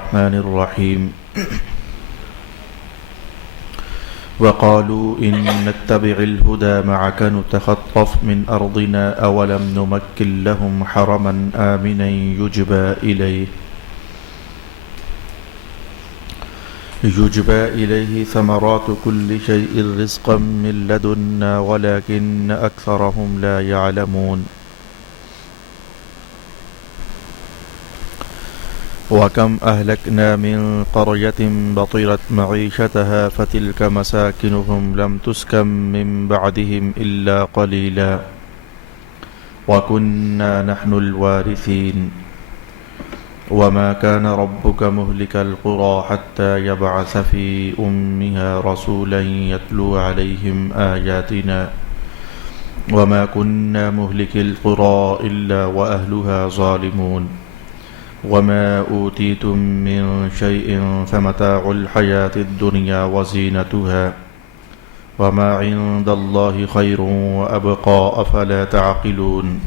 الرحمن الرحيم وقالوا إن نتبع الهدى معك نتخطف من أرضنا أولم نمكن لهم حرما آمنا يجبى إليه ثمرات كل شيء رزقا من لدنا ولكن أكثرهم لا يعلمون وكم أهلكنا من قرية بطرت معيشتها فتلك مساكنهم لم تسكن من بعدهم إلا قليلا وكنا نحن الوارثين وما كان ربك مهلك القرى حتى يبعث في أمها رسولا يتلو عليهم آياتنا وما كنا مهلك القرى إلا وأهلها ظالمون وما أوتيتم من شيء فمتاع الحياة الدنيا وزينتها وما عند الله خير وأبقى أفلا تعقلون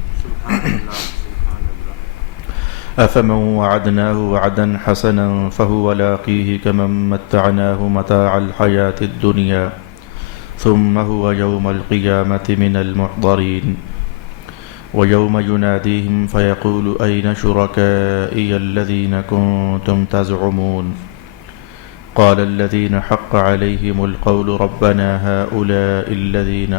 أفمن وعدناه وعدا حسنا فهو لاقيه كمن متعناه متاع الحياة الدنيا ثم هو يوم القيامة من المحضرين ويوم يناديهم فيقول أين شركائي الذين كنتم تزعمون قال الذين حق عليهم القول ربنا هؤلاء الذين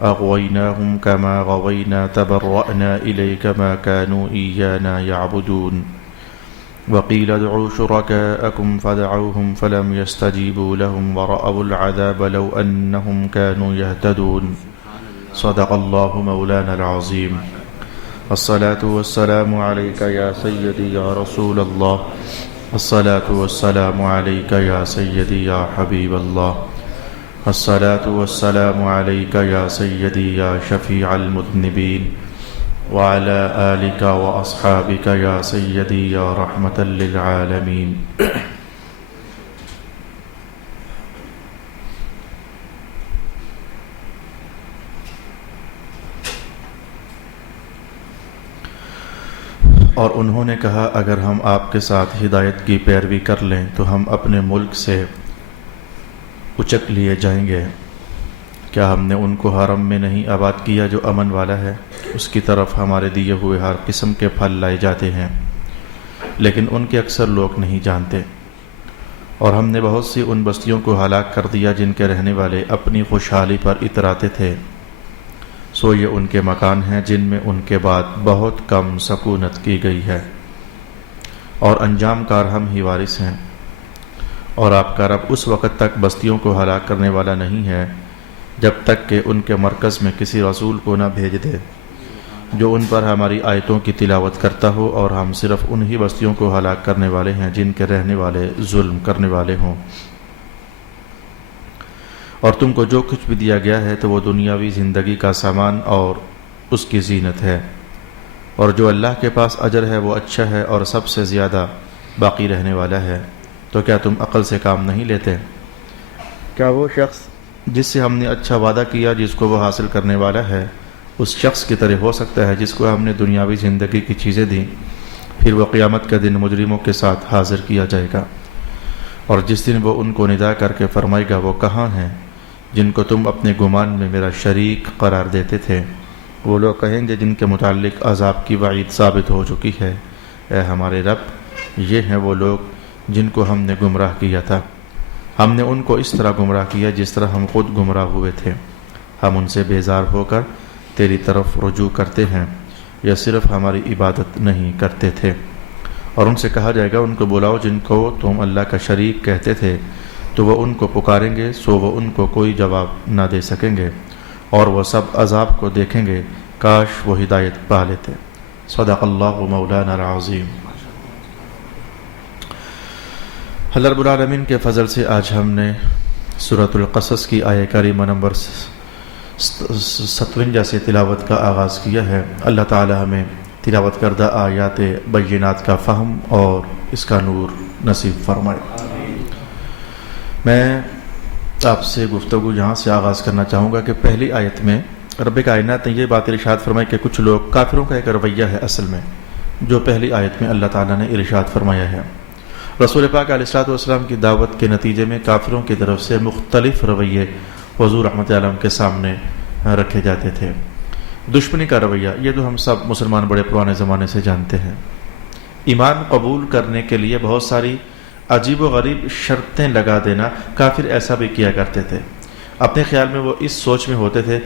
أغويناهم كما غوينا تبرأنا إليك ما كانوا إيانا يعبدون وقيل ادعوا شركاءكم فدعوهم فلم يستجيبوا لهم ورأوا العذاب لو أنهم كانوا يهتدون صدق الله مولانا العظيم الصلاة والسلام عليك يا سيدي يا رسول الله الصلاة والسلام عليك يا سيدي يا حبيب الله الصلاة والسلام عليك يا سيدي يا شفيع المذنبين وعلى آلك وأصحابك يا سيدي يا رحمة للعالمين اور انہوں نے کہا اگر ہم آپ کے ساتھ ہدایت کی پیروی کر لیں تو ہم اپنے ملک سے اچک لیے جائیں گے، کیا ہم نے ان کو حرم میں نہیں آباد کیا جو امن والا ہے؟ اس کی طرف ہمارے دیے ہوئے ہر قسم کے پھل لائے جاتے ہیں، لیکن ان کے اکثر لوگ نہیں جانتے۔ اور ہم نے بہت سی ان بستیوں کو ہلاک کر دیا جن کے رہنے والے اپنی خوشحالی پر اتراتے تھے، سو یہ ان کے مکان ہیں جن میں ان کے بعد بہت کم سکونت کی گئی ہے، اور انجام کار ہم ہی وارث ہیں۔ اور آپ کا رب اس وقت تک بستیوں کو ہلاک کرنے والا نہیں ہے جب تک کہ ان کے مرکز میں کسی رسول کو نہ بھیج دے جو ان پر ہماری آیتوں کی تلاوت کرتا ہو، اور ہم صرف انہی بستیوں کو ہلاک کرنے والے ہیں جن کے رہنے والے ظلم کرنے والے ہوں۔ اور تم کو جو کچھ بھی دیا گیا ہے تو وہ دنیاوی زندگی کا سامان اور اس کی زینت ہے، اور جو اللہ کے پاس اجر ہے وہ اچھا ہے اور سب سے زیادہ باقی رہنے والا ہے۔ تو کیا تم عقل سے کام نہیں لیتے؟ کیا وہ شخص جس سے ہم نے اچھا وعدہ کیا جس کو وہ حاصل کرنے والا ہے اس شخص کی طرح ہو سکتا ہے جس کو ہم نے دنیاوی زندگی کی چیزیں دیں، پھر وہ قیامت کے دن مجرموں کے ساتھ حاضر کیا جائے گا، اور جس دن وہ ان کو ندا کر کے فرمائے گا وہ کہاں ہیں جن کو تم اپنے گمان میں میرا شریک قرار دیتے تھے؟ وہ لوگ کہیں گے جن کے متعلق عذاب کی وعید ثابت ہو چکی ہے، اے ہمارے رب، یہ ہیں وہ لوگ جن کو ہم نے گمراہ کیا تھا، ہم نے ان کو اس طرح گمراہ کیا جس طرح ہم خود گمراہ ہوئے تھے، ہم ان سے بیزار ہو کر تیری طرف رجوع کرتے ہیں، یا صرف ہماری عبادت نہیں کرتے تھے۔ اور ان سے کہا جائے گا ان کو بلاؤ جن کو تم اللہ کا شریک کہتے تھے، تو وہ ان کو پکاریں گے، سو وہ ان کو کوئی جواب نہ دے سکیں گے، اور وہ سب عذاب کو دیکھیں گے، کاش وہ ہدایت پا لیتے۔ صدق اللہ مولانا العظیم۔ اللہ رب العالمین کے فضل سے آج ہم نے سورۃ القصص کی آیہ کریمہ نمبر 57 سے تلاوت کا آغاز کیا ہے۔ اللہ تعالی ہمیں تلاوت کردہ آیات بینات کا فہم اور اس کا نور نصیب فرمائے۔ میں آپ سے گفتگو یہاں سے آغاز کرنا چاہوں گا کہ پہلی آیت میں رب کائنات نے یہ بات ارشاد فرمائی کہ کچھ لوگ، کافروں کا ایک رویہ ہے اصل میں جو پہلی آیت میں اللہ تعالیٰ نے ارشاد فرمایا ہے۔ رسول پاک علیہ الصلوۃ والسلام کی دعوت کے نتیجے میں کافروں کی طرف سے مختلف رویے حضور رحمۃ اللہ علیہ کے سامنے رکھے جاتے تھے۔ دشمنی کا رویہ یہ تو ہم سب مسلمان بڑے پرانے زمانے سے جانتے ہیں۔ ایمان قبول کرنے کے لیے بہت ساری عجیب و غریب شرطیں لگا دینا، کافر ایسا بھی کیا کرتے تھے۔ اپنے خیال میں وہ اس سوچ میں ہوتے تھے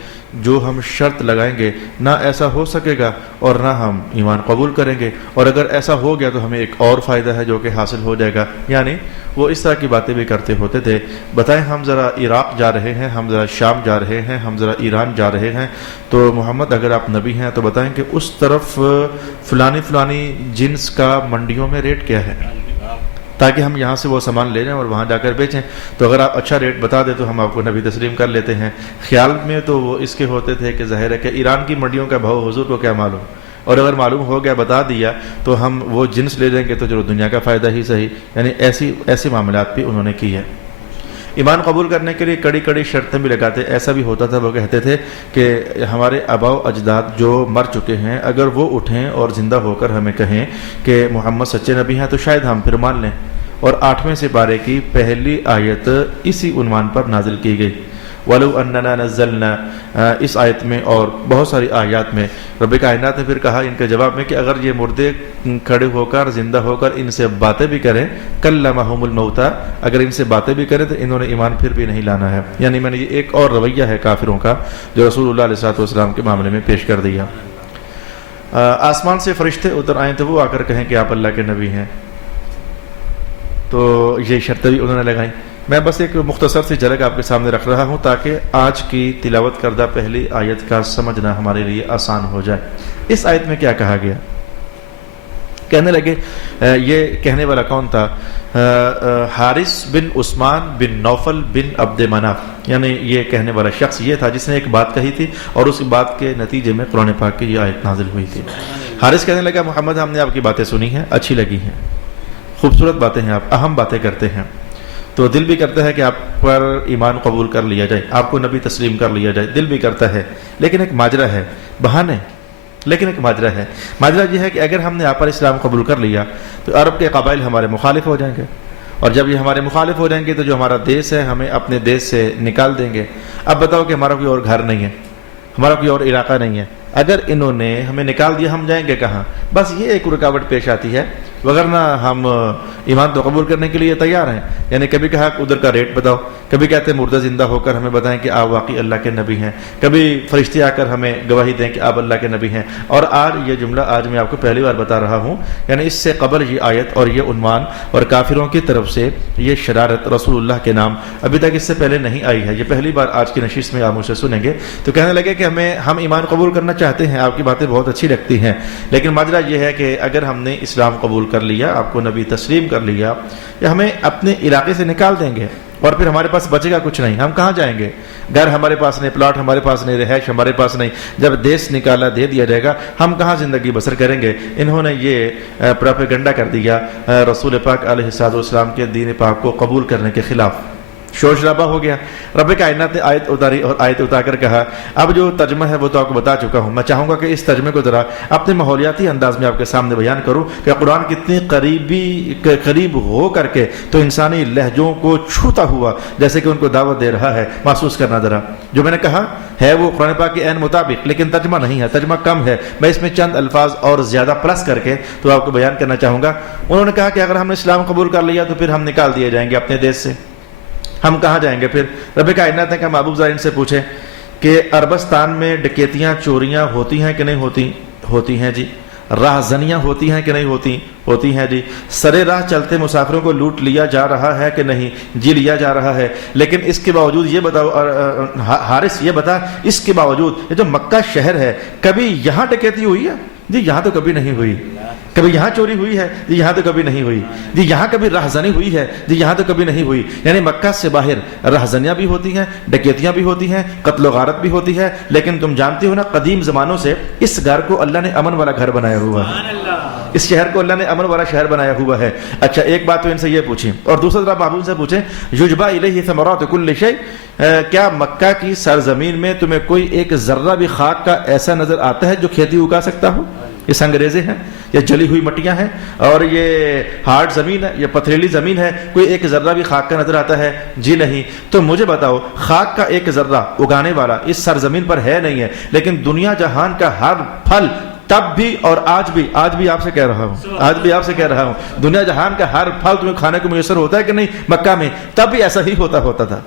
جو ہم شرط لگائیں گے نہ ایسا ہو سکے گا اور نہ ہم ایمان قبول کریں گے، اور اگر ایسا ہو گیا تو ہمیں ایک اور فائدہ ہے جو کہ حاصل ہو جائے گا۔ یعنی وہ اس طرح کی باتیں بھی کرتے ہوتے تھے۔ بتائیں ہم ذرا عراق جا رہے ہیں، ہم ذرا شام جا رہے ہیں، ہم ذرا ایران جا رہے ہیں، تو محمد اگر آپ نبی ہیں تو بتائیں کہ اس طرف فلانی جنس کا منڈیوں میں ریٹ کیا ہے، تاکہ ہم یہاں سے وہ سامان لے جائیں اور وہاں جا کر بیچیں۔ تو اگر آپ اچھا ریٹ بتا دیں تو ہم آپ کو نبی تسلیم کر لیتے ہیں۔ خیال میں تو وہ اس کے ہوتے تھے کہ ظاہر ہے کہ ایران کی منڈیوں کا بھاؤ حضور کو کیا معلوم، اور اگر معلوم ہو گیا بتا دیا تو ہم وہ جنس لے لیں گے تو چلو دنیا کا فائدہ ہی صحیح۔ یعنی ایسے معاملات بھی انہوں نے کی ہے۔ ایمان قبول کرنے کے لیے کڑی کڑی شرطیں بھی لگاتے۔ ایسا بھی ہوتا تھا وہ کہتے تھے کہ ہمارے آباء و اجداد جو مر چکے ہیں اگر وہ اٹھیں اور زندہ ہو کر ہمیں کہیں کہ محمد سچے نبی ہیں تو شاید ہم پھر مان لیں۔ اور 8ویں سپارے کی پہلی آیت اسی عنوان پر نازل کی گئی۔ وَلَوْ أَنَّنَا نَزَّلْنَا، اس آیت میں اور بہت ساری آیات میں رب کائنات نے پھر کہا ان کے جواب میں کہ اگر یہ مردے کھڑے ہو کر زندہ ہو کر ان سے باتیں بھی کریں، کَلَّمَهُمُ الْمَوْتَى، اگر ان سے باتیں بھی کریں تو انہوں نے ایمان پھر بھی نہیں لانا ہے۔ یعنی میں نے یہ ایک اور رویہ ہے کافروں کا جو رسول اللہ علیہ الصلوۃ والسلام کے معاملے میں پیش کر دیا۔ آسمان سے فرشتے اتر آئیں تو وہ آ کر کہیں کہ آپ اللہ کے نبی ہیں، تو یہ شرطیں بھی انہوں نے لگائیں۔ میں بس ایک مختصر سی جھلک آپ کے سامنے رکھ رہا ہوں تاکہ آج کی تلاوت کردہ پہلی آیت کا سمجھنا ہمارے لیے آسان ہو جائے۔ اس آیت میں کیا کہا گیا؟ کہنے لگے، یہ کہنے والا کون تھا؟ حارث بن عثمان بن نوفل بن عبد مناف، یعنی یہ کہنے والا شخص یہ تھا جس نے ایک بات کہی تھی اور اس بات کے نتیجے میں قرآن پاک کی یہ آیت نازل ہوئی تھی۔ حارث کہنے لگا محمد ہم نے آپ کی باتیں سنی ہیں، اچھی لگی ہیں، خوبصورت باتیں ہیں، آپ اہم باتیں کرتے ہیں، تو دل بھی کرتا ہے کہ آپ پر ایمان قبول کر لیا جائے، آپ کو نبی تسلیم کر لیا جائے، دل بھی کرتا ہے، لیکن ایک ماجرا ہے، بہانے، لیکن ایک ماجرا ہے۔ ماجرا یہ ہے کہ اگر ہم نے آپ پر اسلام قبول کر لیا تو عرب کے قبائل ہمارے مخالف ہو جائیں گے، اور جب یہ ہمارے مخالف ہو جائیں گے تو جو ہمارا دیس ہے ہمیں اپنے دیس سے نکال دیں گے۔ اب بتاؤ کہ ہمارا کوئی اور گھر نہیں ہے، ہمارا کوئی اور علاقہ نہیں ہے، اگر انہوں نے ہمیں نکال دیا ہم جائیں گے کہاں؟ بس یہ ایک رکاوٹ پیش آتی ہے، وگرنہ ہم ایمان تو قبول کرنے کے لیے تیار ہیں۔ یعنی کبھی کہا ادھر کا ریٹ بتاؤ، کبھی کہتے ہیں مردہ زندہ ہو کر ہمیں بتائیں کہ آپ واقعی اللہ کے نبی ہیں، کبھی فرشتے آ کر ہمیں گواہی دیں کہ آپ اللہ کے نبی ہیں۔ اور آج یہ جملہ آج میں آپ کو پہلی بار بتا رہا ہوں، یعنی اس سے قبل یہ آیت اور یہ عنوان اور کافروں کی طرف سے یہ شرارت رسول اللہ کے نام ابھی تک اس سے پہلے نہیں آئی ہے، یہ پہلی بار آج کی نشست میں آپ مجھ سے سنیں گے۔ تو کہنے لگے کہ ہم ایمان قبول کرنا چاہتے ہیں، آپ کی باتیں بہت اچھی لگتی ہیں، لیکن ماجرا یہ ہے کہ اگر ہم نے اسلام قبول کر لیا، آپ کو نبی تسلیم کر لیا، یا ہمیں اپنے علاقے سے نکال دیں گے اور پھر ہمارے پاس بچے گا کچھ نہیں، ہم کہاں جائیں گے؟ گھر ہمارے پاس نہیں، پلاٹ ہمارے پاس نہیں، رہائش ہمارے پاس نہیں، جب دیس نکالا دے دیا جائے گا ہم کہاں زندگی بسر کریں گے؟ انہوں نے یہ پروپیگنڈا کر دیا رسول پاک علیہ الصلوۃ والسلام کے دین پاک کو قبول کرنے کے خلاف۔ شور شرابہ ہو گیا، رب کائنات نے آیت اتاری اور آیت اتار کر کہا اب جو ترجمہ ہے وہ تو آپ کو بتا چکا ہوں، میں چاہوں گا کہ اس ترجمے کو ذرا اپنے ماحولیاتی انداز میں آپ کے سامنے بیان کروں کہ قرآن کتنی قریب ہو کر کے تو انسانی لہجوں کو چھوتا ہوا جیسے کہ ان کو دعوت دے رہا ہے، محسوس کرنا ذرا۔ جو میں نے کہا ہے وہ قرآن پاک کے عین مطابق، لیکن ترجمہ نہیں ہے، ترجمہ کم ہے، میں اس میں چند الفاظ اور زیادہ پلس کر کے تو آپ کو بیان کرنا چاہوں گا۔ انہوں نے کہا کہ اگر ہم نے اسلام قبول کر لیا تو پھر ہم نکال دیے جائیں گے اپنے دیش سے، ہم کہاں جائیں گے پھر؟ رب کائنات نے کہا محبوب ذرا ان سے پوچھیں کہ عربستان میں ڈکیتیاں چوریاں ہوتی ہیں کہ نہیں ہوتی؟ ہوتی ہیں جی۔ راہ زنیاں ہوتی ہیں کہ نہیں ہوتی؟ ہوتی ہیں جی۔ سرے راہ چلتے مسافروں کو لوٹ لیا جا رہا ہے کہ نہیں؟ جی لیا جا رہا ہے، لیکن اس کے باوجود یہ بتاؤ حارث یہ بتا، اس کے باوجود یہ جو مکہ شہر ہے کبھی یہاں ڈکیتی ہوئی ہے؟ جی یہاں تو کبھی نہیں ہوئی۔ کبھی یہاں چوری ہوئی ہے؟ جی یہاں تو کبھی نہیں ہوئی۔ جی یہاں کبھی راہزنی ہوئی ہے؟ جی یہاں تو کبھی نہیں ہوئی۔ یعنی مکہ سے باہر راہزنیاں بھی ہوتی ہیں، ڈکیتیاں بھی ہوتی ہیں، قتل و غارت بھی ہوتی ہے، لیکن تم جانتے ہو نا قدیم زمانوں سے اس گھر کو اللہ نے امن والا گھر بنایا ہوا ہے، اس شہر کو اللہ نے امن والا شہر بنایا ہوا ہے۔ اچھا ایک بات تو ان سے یہ پوچھیں، اور دوسرا ذرا محبوب سے پوچھیں یجبا الیہ ثمرات کل شیء، کیا مکہ کی سرزمین میں تمہیں کوئی ایک ذرہ بھی خاک کا ایسا نظر آتا ہے جو کھیتی اگا سکتا ہو؟ یہ سنگریزے ہیں یہ جلی ہوئی مٹیاں ہیں اور یہ ہارڈ زمین ہے، یہ پتھریلی زمین ہے، کوئی ایک ذرہ بھی خاک کا نظر آتا ہے؟ جی نہیں۔ تو مجھے بتاؤ، خاک کا ایک ذرہ اگانے والا اس سرزمین پر ہے نہیں ہے، لیکن دنیا جہان کا ہر پھل تب بھی اور آج بھی آپ سے کہہ رہا ہوں دنیا جہان کا ہر پھل تمہیں کھانے کو میسر ہوتا ہے کہ نہیں؟ مکہ میں تب بھی ایسا ہی ہوتا تھا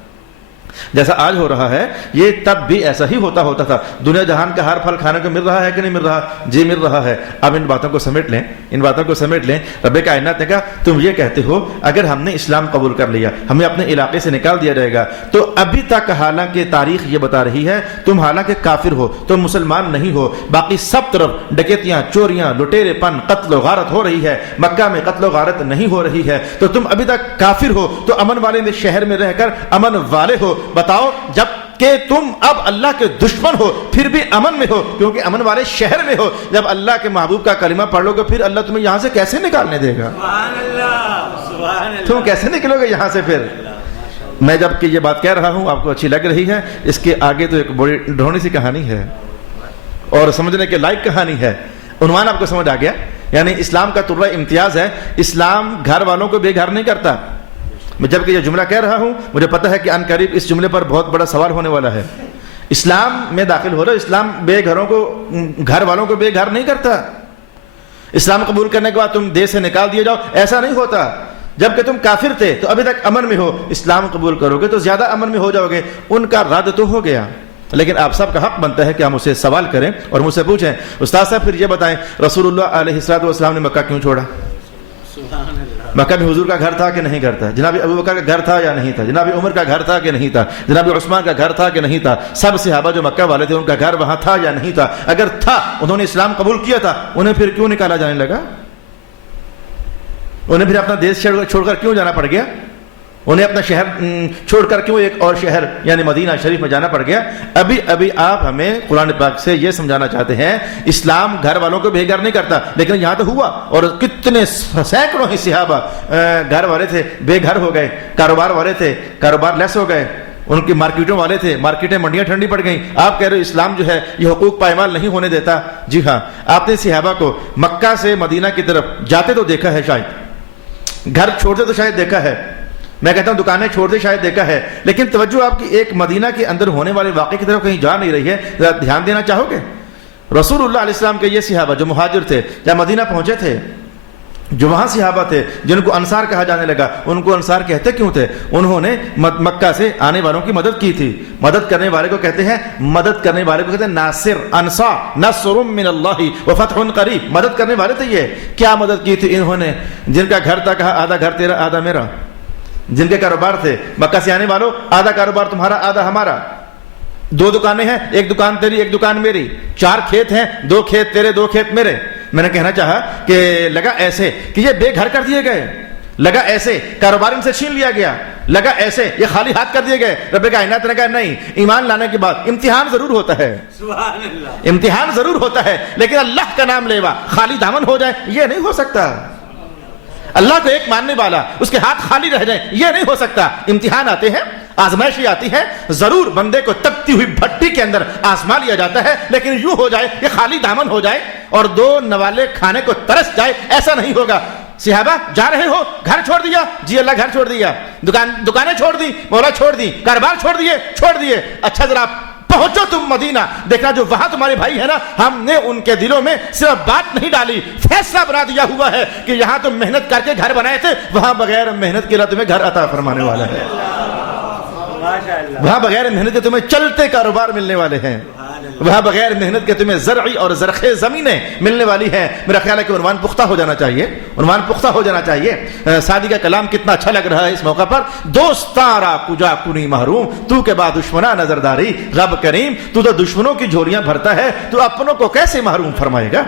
جیسا آج ہو رہا ہے، یہ تب بھی ایسا ہی ہوتا تھا۔ دنیا جہان کا ہر پھل کھانے کو مل رہا ہے کہ نہیں مل رہا؟ جی مل رہا ہے۔ اب ان باتوں کو سمیٹ لیں۔ رب کائنات نے کہا تم یہ کہتے ہو اگر ہم نے اسلام قبول کر لیا، ہمیں اپنے علاقے سے نکال دیا جائے گا، تو ابھی تک حالانکہ تاریخ یہ بتا رہی ہے تم حالانکہ کافر ہو، تم مسلمان نہیں ہو، باقی سب طرف ڈکیتیاں، چوریاں، لٹیرے پن، قتل و غارت ہو رہی ہے، مکہ میں قتل و غارت نہیں ہو رہی ہے، تو تم ابھی تک کافر ہو، تو امن والے شہر میں رہ کر امن والے ہو۔ بتاؤ، جب کہ تم اب اللہ کے دشمن ہو پھر بھی امن میں ہو، کیونکہ امن والے شہر میں ہو، جب اللہ کے محبوب کا کلمہ پڑھ لو گے پھر اللہ تمہیں یہاں سے کیسے نکالنے دے گا؟ تم کیسے نکلو گے یہاں سے؟ پھر میں جب کہ یہ بات کہہ رہا ہوں آپ کو اچھی لگ رہی ہے، اس کے آگے تو ایک بڑی ڈھونی سی کہانی ہے اور سمجھنے کے لائق کہانی ہے۔ عنوان آپ کو سمجھ آ گیا؟ یعنی اسلام کا ترہ امتیاز ہے، اسلام گھر والوں کو بے گھر نہیں کرتا۔ میں جب کہ یہ جملہ کہہ رہا ہوں مجھے پتہ ہے کہ ان قریب اس جملے پر بہت بڑا سوال ہونے والا ہے۔ اسلام میں داخل ہو رہا ہے، اسلام گھر والوں کو بے گھر نہیں کرتا۔ اسلام قبول کرنے کے بعد تم دیش سے نکال دیے جاؤ، ایسا نہیں ہوتا۔ جب کہ تم کافر تھے تو ابھی تک امن میں ہو، اسلام قبول کرو گے تو زیادہ امن میں ہو جاؤ گے۔ ان کا رد تو ہو گیا، لیکن آپ سب کا حق بنتا ہے کہ ہم اسے سوال کریں اور مجھ سے پوچھیں استاد صاحب پھر یہ بتائیں رسول اللہ علیہ السلام نے مکہ کیوں چھوڑا؟ مکہ میں حضور کا گھر تھا کہ نہیں گھر تھا؟ جناب ابو بکر کا گھر تھا یا نہیں تھا؟ جناب عمر کا گھر تھا کہ نہیں تھا؟ جناب عثمان کا گھر تھا کہ نہیں تھا؟ سب صحابہ جو مکہ والے تھے ان کا گھر وہاں تھا یا نہیں تھا؟ اگر تھا انہوں نے اسلام قبول کیا تھا، انہیں پھر کیوں نکالا جانے لگا؟ انہیں پھر اپنا دیش چھوڑ کر کیوں جانا پڑ گیا؟ انہیں اپنا شہر چھوڑ کر کیوں ایک اور شہر یعنی مدینہ شریف میں جانا پڑ گیا؟ ابھی آپ ہمیں قرآن پاک سے یہ سمجھانا چاہتے ہیں اسلام گھر والوں کو بے گھر نہیں کرتا، لیکن یہاں تو ہوا، اور کتنے سینکڑوں ہی صحابہ گھر والے تھے بے گھر ہو گئے، کاروبار والے تھے کاروبار لیس ہو گئے، ان کی مارکیٹوں والے تھے مارکیٹیں منڈیاں ٹھنڈی پڑ گئیں۔ آپ کہہ رہے ہو اسلام جو ہے یہ حقوق پائمال نہیں ہونے دیتا؟ جی ہاں، آپ نے صحابہ کو مکہ سے مدینہ کی طرف جاتے تو دیکھا ہے، شاید گھر چھوڑتے تو شاید دیکھا ہے، میں کہتا ہوں دکانیں چھوڑتے شاید دیکھا ہے، لیکن توجہ آپ کی ایک مدینہ کے اندر ہونے والے واقعے کی طرف کہیں جا نہیں رہی ہے۔ ذرا دھیان دینا چاہو گے؟ رسول اللہ علیہ السلام کے یہ صحابہ جو مہاجر تھے، جب مدینہ پہنچے تھے، جو وہاں صحابہ تھے جن کو انصار کہا جانے لگا، ان کو انصار کہتے کیوں تھے؟ انہوں نے مکہ سے آنے والوں کی مدد کی تھی۔ مدد کرنے والے کو کہتے ہیں ناصر، انصار، نصر من اللہ وفتح قریب، مدد کرنے والے تھے۔ یہ کیا مدد کی تھی انہوں نے؟ جن کا گھر تھا کہا آدھا گھر تیرا آدھا میرا، جن کے کاروبار تھے مکہ سے آنے والوں آدھا کاروبار تمہارا آدھا ہمارا، 2 دکانیں ہیں، ایک دکان تیری ایک دکان میری، 4 کھیت ہیں، 2 کھیت تیرے 2 کھیت میرے۔ میں نے کہنا چاہا کہ لگا ایسے کہ یہ بے گھر کر دیے گئے، لگا ایسے کاروبار ان سے چھین لیا گیا، لگا ایسے یہ خالی ہاتھ کر دیے گئے۔ رب کائنات نے کہا نہیں، ایمان لانے کے بعد امتحان ضرور ہوتا ہے، امتحان ضرور ہوتا ہے، لیکن اللہ کا نام لیوا خالی دامن ہو جائے یہ نہیں ہو سکتا۔ اللہ کو ایک ماننے والا اس کے ہاتھ خالی رہ جائے یہ نہیں ہو سکتا۔ امتحان آتے ہیں، آزمائشی آتی ہے، ضرور بندے کو تپتی ہوئی بھٹی کے اندر آزما لیا جاتا ہے، لیکن یوں ہو جائے کہ خالی دامن ہو جائے اور 2 نوالے کھانے کو ترس جائے ایسا نہیں ہوگا۔ صحابہ جا رہے ہو، گھر چھوڑ دیا؟ جی اللہ گھر چھوڑ دیا، دکانیں چھوڑ دی، مولا چھوڑ دی، کاروبار چھوڑ دیے۔ اچھا ذرا پہنچو تم مدینہ، دیکھنا جو وہاں تمہارے بھائی ہے نا، ہم نے ان کے دلوں میں صرف بات نہیں ڈالی، فیصلہ بنا دیا ہوا ہے کہ یہاں تم محنت کر کے گھر بنائے تھے، وہاں بغیر محنت کے اللہ تمہیں گھر عطا فرمانے والا ہے، وہاں بغیر محنت کے تمہیں چلتے کاروبار ملنے والے ہیں، وہاں بغیر محنت کے تمہیں زرعی اور زرخیز زمینیں ملنے والی ہیں۔ میرا خیال ہے کہ عنوان پختہ ہو جانا چاہیے، عنوان پختہ ہو جانا چاہیے۔ سعدی کا کلام کتنا اچھا لگ رہا ہے اس موقع پر۔ دوستارا کجا کنی محروم، تو کے بعد دشمنا نظرداری، رب کریم تو دشمنوں کی جھولیاں بھرتا ہے، تو اپنوں کو کیسے محروم فرمائے گا؟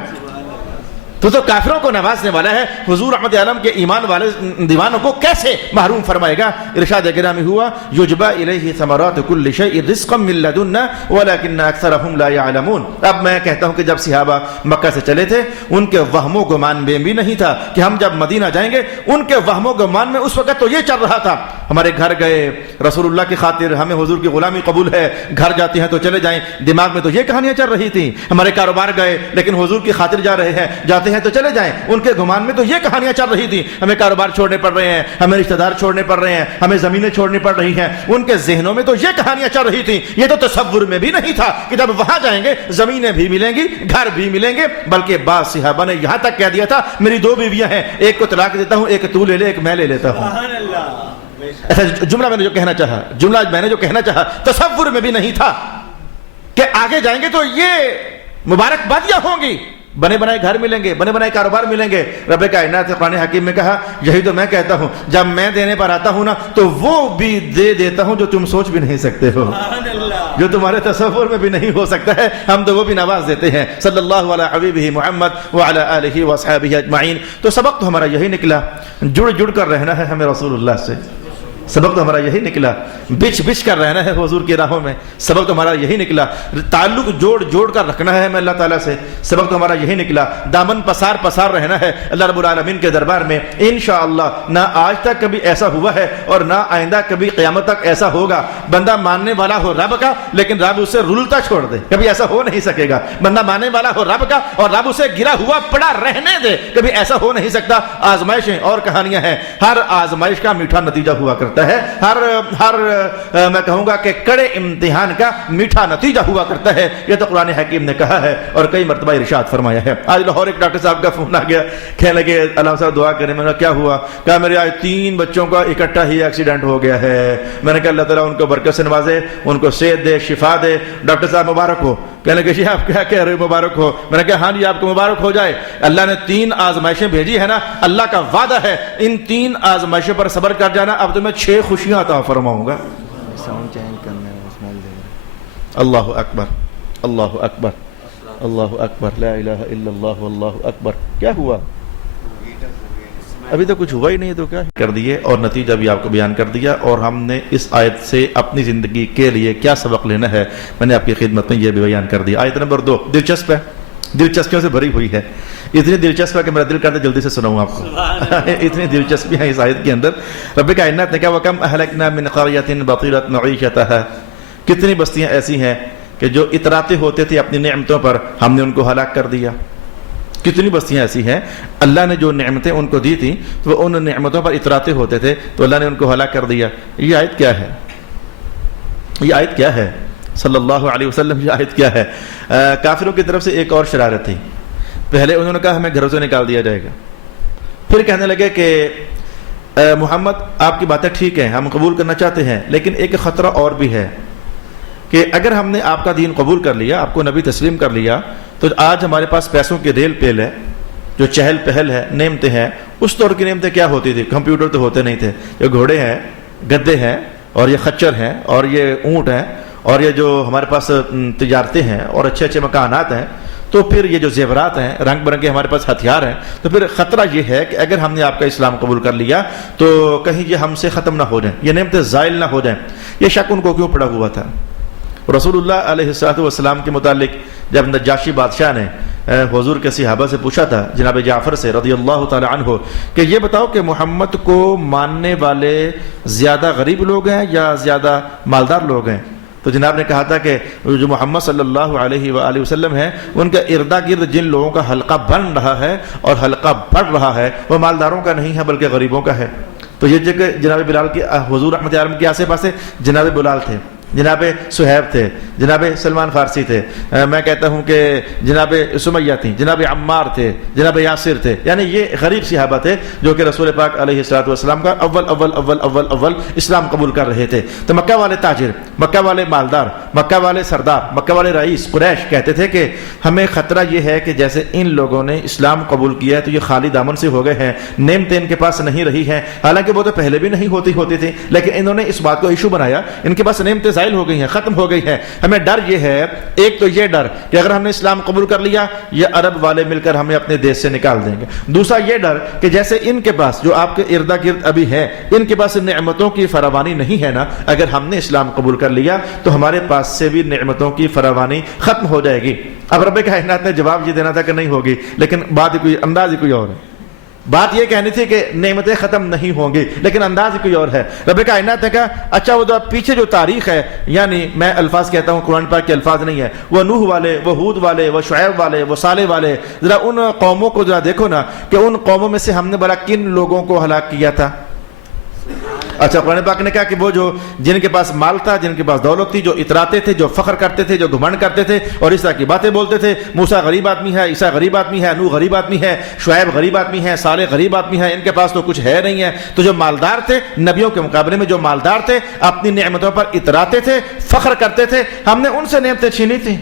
تو کافروں کو نوازنے والا ہے، حضور رحمت عالم کے ایمان والے دیوانوں کو کیسے محروم فرمائے گا؟ ارشاد گرامی ہوا یجبا الیہ ثمرات کل شیء رزقا من لدنا ولکن اکثرهم لا يعلمون۔ اب میں کہتا ہوں کہ جب صحابہ مکہ سے چلے تھے ان کے وہم و گمان میں بھی نہیں تھا کہ ہم جب مدینہ جائیں گے، ان کے وہم و گمان میں اس وقت تو یہ چل رہا تھا ہمارے گھر گئے رسول اللہ کی خاطر، ہمیں حضور کی غلامی قبول ہے، گھر جاتے ہیں تو چلے جائیں، دماغ میں تو یہ کہانیاں چل رہی تھیں۔ ہمارے کاروبار گئے لیکن حضور کی خاطر جا رہے ہیں، جاتے ہیں تو چلے جائیں، ان کے گمان میں تو یہ کہانیاں چل رہی تھیں، ہمیں کاروبار چھوڑنے پڑ رہے ہیں، ہمیں رشتہ دار چھوڑنے پڑ رہے ہیں، ہمیں زمینیں چھوڑنی پڑ رہی ہیں، ان کے ذہنوں میں تو یہ کہانیاں چل رہی تھیں۔ یہ تو تصور میں بھی نہیں تھا کہ جب وہاں جائیں گے زمینیں بھی ملیں گی، گھر بھی ملیں گے، بلکہ بعض صحابہ نے یہاں تک کہہ دیا تھا میری 2 بیویاں ہیں، ایک کو طلاق دیتا ہوں، ایک تو لے لے، ایک میں لے لیتا ہوں۔ ایسا جملہ میں نے جو کہنا چاہا تصور میں بھی نہیں تھا کہ آگے جائیں گے تو یہ مبارکبادیاں ہوں گی، بنے بنائے گھر ملیں گے، بنے بنائے کاروبار ملیں گے۔ رب کائنات نے قرآن حکیم میں کہا یہی تو میں کہتا ہوں، جب میں دینے پر آتا ہوں نا تو وہ بھی دے دیتا ہوں جو تم سوچ بھی نہیں سکتے ہو، جو تمہارے تصور میں بھی نہیں ہو سکتا ہے، ہم تو وہ بھی نواز دیتے ہیں۔ صلی اللہ علیہ حبیبہ محمد وعلی آلہ واصحابہ اجمعین۔ تو سبق تو ہمارا یہی نکلا، جڑ جڑ کر رہنا ہے ہمیں رسول اللہ سے، سبق تو ہمارا یہی نکلا، بچ بچ کر رہنا ہے حضور کی راہوں میں، سبق تو ہمارا یہی نکلا، تعلق جوڑ جوڑ کر رکھنا ہے ہمیں اللہ تعالیٰ سے، سبق تو ہمارا یہی نکلا، دامن پسار پسار رہنا ہے اللہ رب العالمین کے دربار میں۔ انشاءاللہ نہ آج تک کبھی ایسا ہوا ہے اور نہ آئندہ کبھی قیامت تک ایسا ہوگا بندہ ماننے والا ہو رب کا لیکن رب اسے رلتا چھوڑ دے، کبھی ایسا ہو نہیں سکے گا۔ بندہ ماننے والا ہو رب کا اور رب اسے گرا ہوا پڑا رہنے دے، کبھی ایسا ہو نہیں سکتا۔ آزمائشیں اور کہانیاں ہیں، ہر آزمائش کا میٹھا نتیجہ ہوا کرتا ہے، ہر میں کہوں گا کہ کڑے امتحان کا میٹھا نتیجہ ہوا کرتا ہے، یہ تو قرآن حکیم نے کہا ہے اور کئی مرتبہ ارشاد فرمایا ہے۔ آج لاہور ایک ڈاکٹر صاحب کا فون آ گیا، کہنے لگے علامہ صاحب دعا کریں۔ میں نے کہا کیا ہوا؟ کہا میرے آج 3 بچوں کا اکٹھا ہی ایکسیڈنٹ ہو گیا ہے۔ میں نے کہا اللہ تعالیٰ ان کو برکت سے نوازے، ان کو صحت دے، شفا دے۔ ڈاکٹر صاحب مبارک ہو۔ کہنے لگے جی آپ کیا کہہ رہے ہو مبارک ہو؟ میں نے کہا ہاں جی آپ کو مبارک ہو جائے، اللہ نے 3 آزمائشیں بھیجی ہے نا، اللہ کا وعدہ ہے ان 3 آزمائشوں پر صبر کر جانا، اب تو میں 6 خوشیاں عطا فرماؤں گا۔ ساؤنڈ چینج کرنا ہے اس میں۔ اللہ اکبر، اللہ اکبر، اللہ اکبر، لا الہ الا اللہ واللہ اکبر۔ کیا ہوا؟ ابھی تو کچھ ہوا ہی نہیں، تو کیا کر دیے اور نتیجہ بھی آپ کو بیان کر دیا، اور ہم نے اس آیت سے اپنی زندگی کے لیے کیا سبق لینا ہے میں نے آپ کی خدمت میں یہ بھی بیان کر دیا۔ آیت نمبر 2 دلچسپ ہے، دلچسپیوں سے بھری ہوئی ہے، اتنی دلچسپ ہے کہ میرا دل کرتا ہے جلدی سے سناؤں آپ کو، اتنی دلچسپی ہے اس آیت کے اندر۔ رب کائنات نے کہا وَكَمْ أَهْلَكْنَا مِنْ قَرْيَةٍ بَطِرَتْ مَعِيشَتَهَا، کتنی بستیاں ایسی ہیں کہ جو اتراتے ہوتے تھے اپنی نعمتوں پر، ہم نے ان کو ہلاک کر دیا۔ کتنی بستیاں ایسی ہیں اللہ نے جو نعمتیں ان کو دی تھیں تو وہ ان نعمتوں پر اتراتے ہوتے تھے تو اللہ نے ان کو ہلاک کر دیا۔ یہ آیت کیا ہے؟ یہ آیت کیا ہے؟ صلی اللہ علیہ وسلم، یہ آیت کیا ہے؟ کافروں کی طرف سے ایک اور شرارت تھی۔ پہلے انہوں نے کہا ہمیں گھروں سے نکال دیا جائے گا، پھر کہنے لگے کہ محمد آپ کی باتیں ٹھیک ہیں، ہم قبول کرنا چاہتے ہیں، لیکن ایک خطرہ اور بھی ہے کہ اگر ہم نے آپ کا دین قبول کر لیا، آپ کو نبی تسلیم کر لیا، تو آج ہمارے پاس پیسوں کی ریل پیل ہے، جو چہل پہل ہے، نعمتیں ہیں۔ اس دور کی نعمتیں کیا ہوتی تھی؟ کمپیوٹر تو ہوتے نہیں تھے، یہ گھوڑے ہیں، گدے ہیں، اور یہ خچر ہیں، اور یہ اونٹ ہیں، اور یہ جو ہمارے پاس تجارتیں ہیں اور اچھے اچھے مکانات ہیں، تو پھر یہ جو زیورات ہیں، رنگ برنگے ہمارے پاس ہتھیار ہیں، تو پھر خطرہ یہ ہے کہ اگر ہم نے آپ کا اسلام قبول کر لیا تو کہیں یہ ہم سے ختم نہ ہو جائیں، یہ نعمتیں زائل نہ ہو جائیں۔ یہ شک ان کو کیوں پڑا ہوا تھا؟ رسول اللہ علیہ السلام کے متعلق جب نجاشی بادشاہ نے حضور کے صحابہ سے پوچھا تھا، جناب جعفر سے رضی اللہ تعالی عنہ، کہ یہ بتاؤ کہ محمد کو ماننے والے زیادہ غریب لوگ ہیں یا زیادہ مالدار لوگ ہیں؟ تو جناب نے کہا تھا کہ جو محمد صلی اللہ علیہ وآلہ وسلم ہے، ان کے اردا گرد جن لوگوں کا حلقہ بن رہا ہے اور حلقہ بڑھ رہا ہے وہ مالداروں کا نہیں ہے بلکہ غریبوں کا ہے۔ تو یہ جگہ جناب بلال کی حضور رحمۃ اللہ علیہ کے آسے پاسے جناب بلال تھے، جناب صہیب تھے، جناب سلمان فارسی تھے، میں کہتا ہوں کہ جناب سمیہ تھیں، جناب عمار تھے، جناب یاسر تھے، یعنی یہ غریب صحابہ تھے جو کہ رسول پاک علیہ السلام کا اول اسلام قبول کر رہے تھے۔ تو مکہ والے تاجر، مکہ والے مالدار، مکہ والے سردار، مکہ والے رئیس قریش کہتے تھے کہ ہمیں خطرہ یہ ہے کہ جیسے ان لوگوں نے اسلام قبول کیا ہے تو یہ خالی دامن سے ہو گئے ہیں، نعمتیں ان کے پاس نہیں رہی ہیں، حالانکہ وہ تو پہلے بھی نہیں ہوتی تھی، لیکن انہوں نے اس بات کو ایشو بنایا، ان کے پاس نعمتیں زائل ہو گئی ہیں، ختم ہو گئی ہیں۔ ہمیں ڈر یہ ہے، ایک تو یہ ڈر کہ اگر ہم نے اسلام قبول کر لیا یہ عرب والے مل کر ہمیں اپنے دیش سے نکال دیں گے، دوسرا یہ ڈر کہ جیسے ان کے پاس جو آپ کے اردا گرد ابھی ہے ان کے پاس نعمتوں کی فراوانی نہیں ہے نا، اگر ہم نے اسلام قبول کر لیا تو ہمارے پاس سے بھی نعمتوں کی فراوانی ختم ہو جائے گی۔ اب رب کائنات نے جواب یہ دینا تھا کہ نہیں ہوگی، لیکن بات کوئی انداز ہی کوئی اور ہے۔ بات یہ کہنی تھی کہ نعمتیں ختم نہیں ہوں گی، لیکن انداز کوئی اور ہے۔ رب کائنات نے کہا اچھا وہ پیچھے جو تاریخ ہے، یعنی میں الفاظ کہتا ہوں، قرآن پاک کے الفاظ نہیں ہے، وہ نوح والے، وہ ہود والے، وہ شعیب والے، وہ صالح والے، ذرا ان قوموں کو ذرا دیکھو نا کہ ان قوموں میں سے ہم نے بڑا کن لوگوں کو ہلاک کیا تھا۔ اچھا قرآن پاک نے کہا کہ وہ جو جن کے پاس مال تھا، جن کے پاس دولت تھی، جو اتراتے تھے، جو فخر کرتے تھے، جو گھمنڈ کرتے تھے اور اس طرح کی باتیں بولتے تھے، موسیٰ غریب آدمی ہے، عیسیٰ غریب آدمی ہے، نوح غریب آدمی ہے، شعیب غریب آدمی ہے، صالح غریب آدمی ہے، ان کے پاس تو کچھ ہے نہیں ہے۔ تو جو مالدار تھے، نبیوں کے مقابلے میں جو مالدار تھے، اپنی نعمتوں پر اتراتے تھے، فخر کرتے تھے، ہم نے ان سے نعمتیں چھینی تھیں،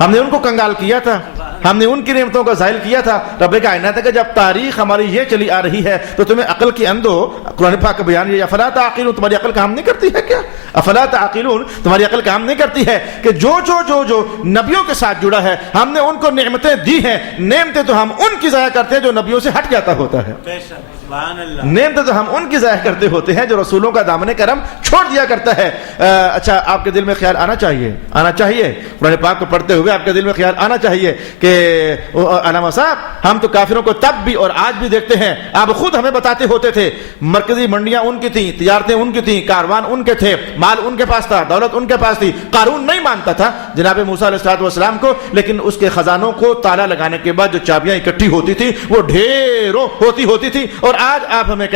ہم نے ان کو کنگال کیا تھا، ہم نے ان کی نعمتوں کا زائل کیا تھا۔ رب کائنات کہ جب تاریخ ہماری یہ چلی آ رہی ہے تو تمہیں عقل کی اندھو، قرآن پاک کا بیان یہ افلا تعقلون، تمہاری عقل کام نہیں کرتی ہے کیا؟ افلا تعقلون، تمہاری عقل کام نہیں کرتی ہے کہ جو نبیوں کے ساتھ جڑا ہے ہم نے ان کو نعمتیں دی ہیں، نعمتیں تو ہم ان کی ضائع کرتے ہیں جو نبیوں سے ہٹ جاتا ہوتا ہے، نعمتیں تو ہم ان کی ضائع کرتے ہوتے ہیں جو رسولوں کا دامن کرم چھوڑ دیا کرتا ہے۔ اچھا آپ کے دل میں خیال آنا چاہیے قرآن پاک کو پڑھتے ہوئے آپ کے دل میں خیال آنا چاہیے کہ علامہ صاحب ہم تو کافروں کو تب بھی اور آج بھی دیکھتے ہیں، آپ خود ہمیں بتاتے ہوتے تھے مرکزی منڈیاں ان کی تھیں، تجارتیں ان کی تھیں، کاروان ان کے تھے، مال ان کے پاس تھا، دولت ان کے پاس تھی۔ قارون نہیں مانتا تھا جناب موسیٰ علیہ السلام کو، لیکن اس کے خزانوں کو تالا لگانے کے بعد جو چابیاں اکٹھی ہوتی تھی وہ ڈھیروں ہوتی تھی، اور آج آپ ہمیں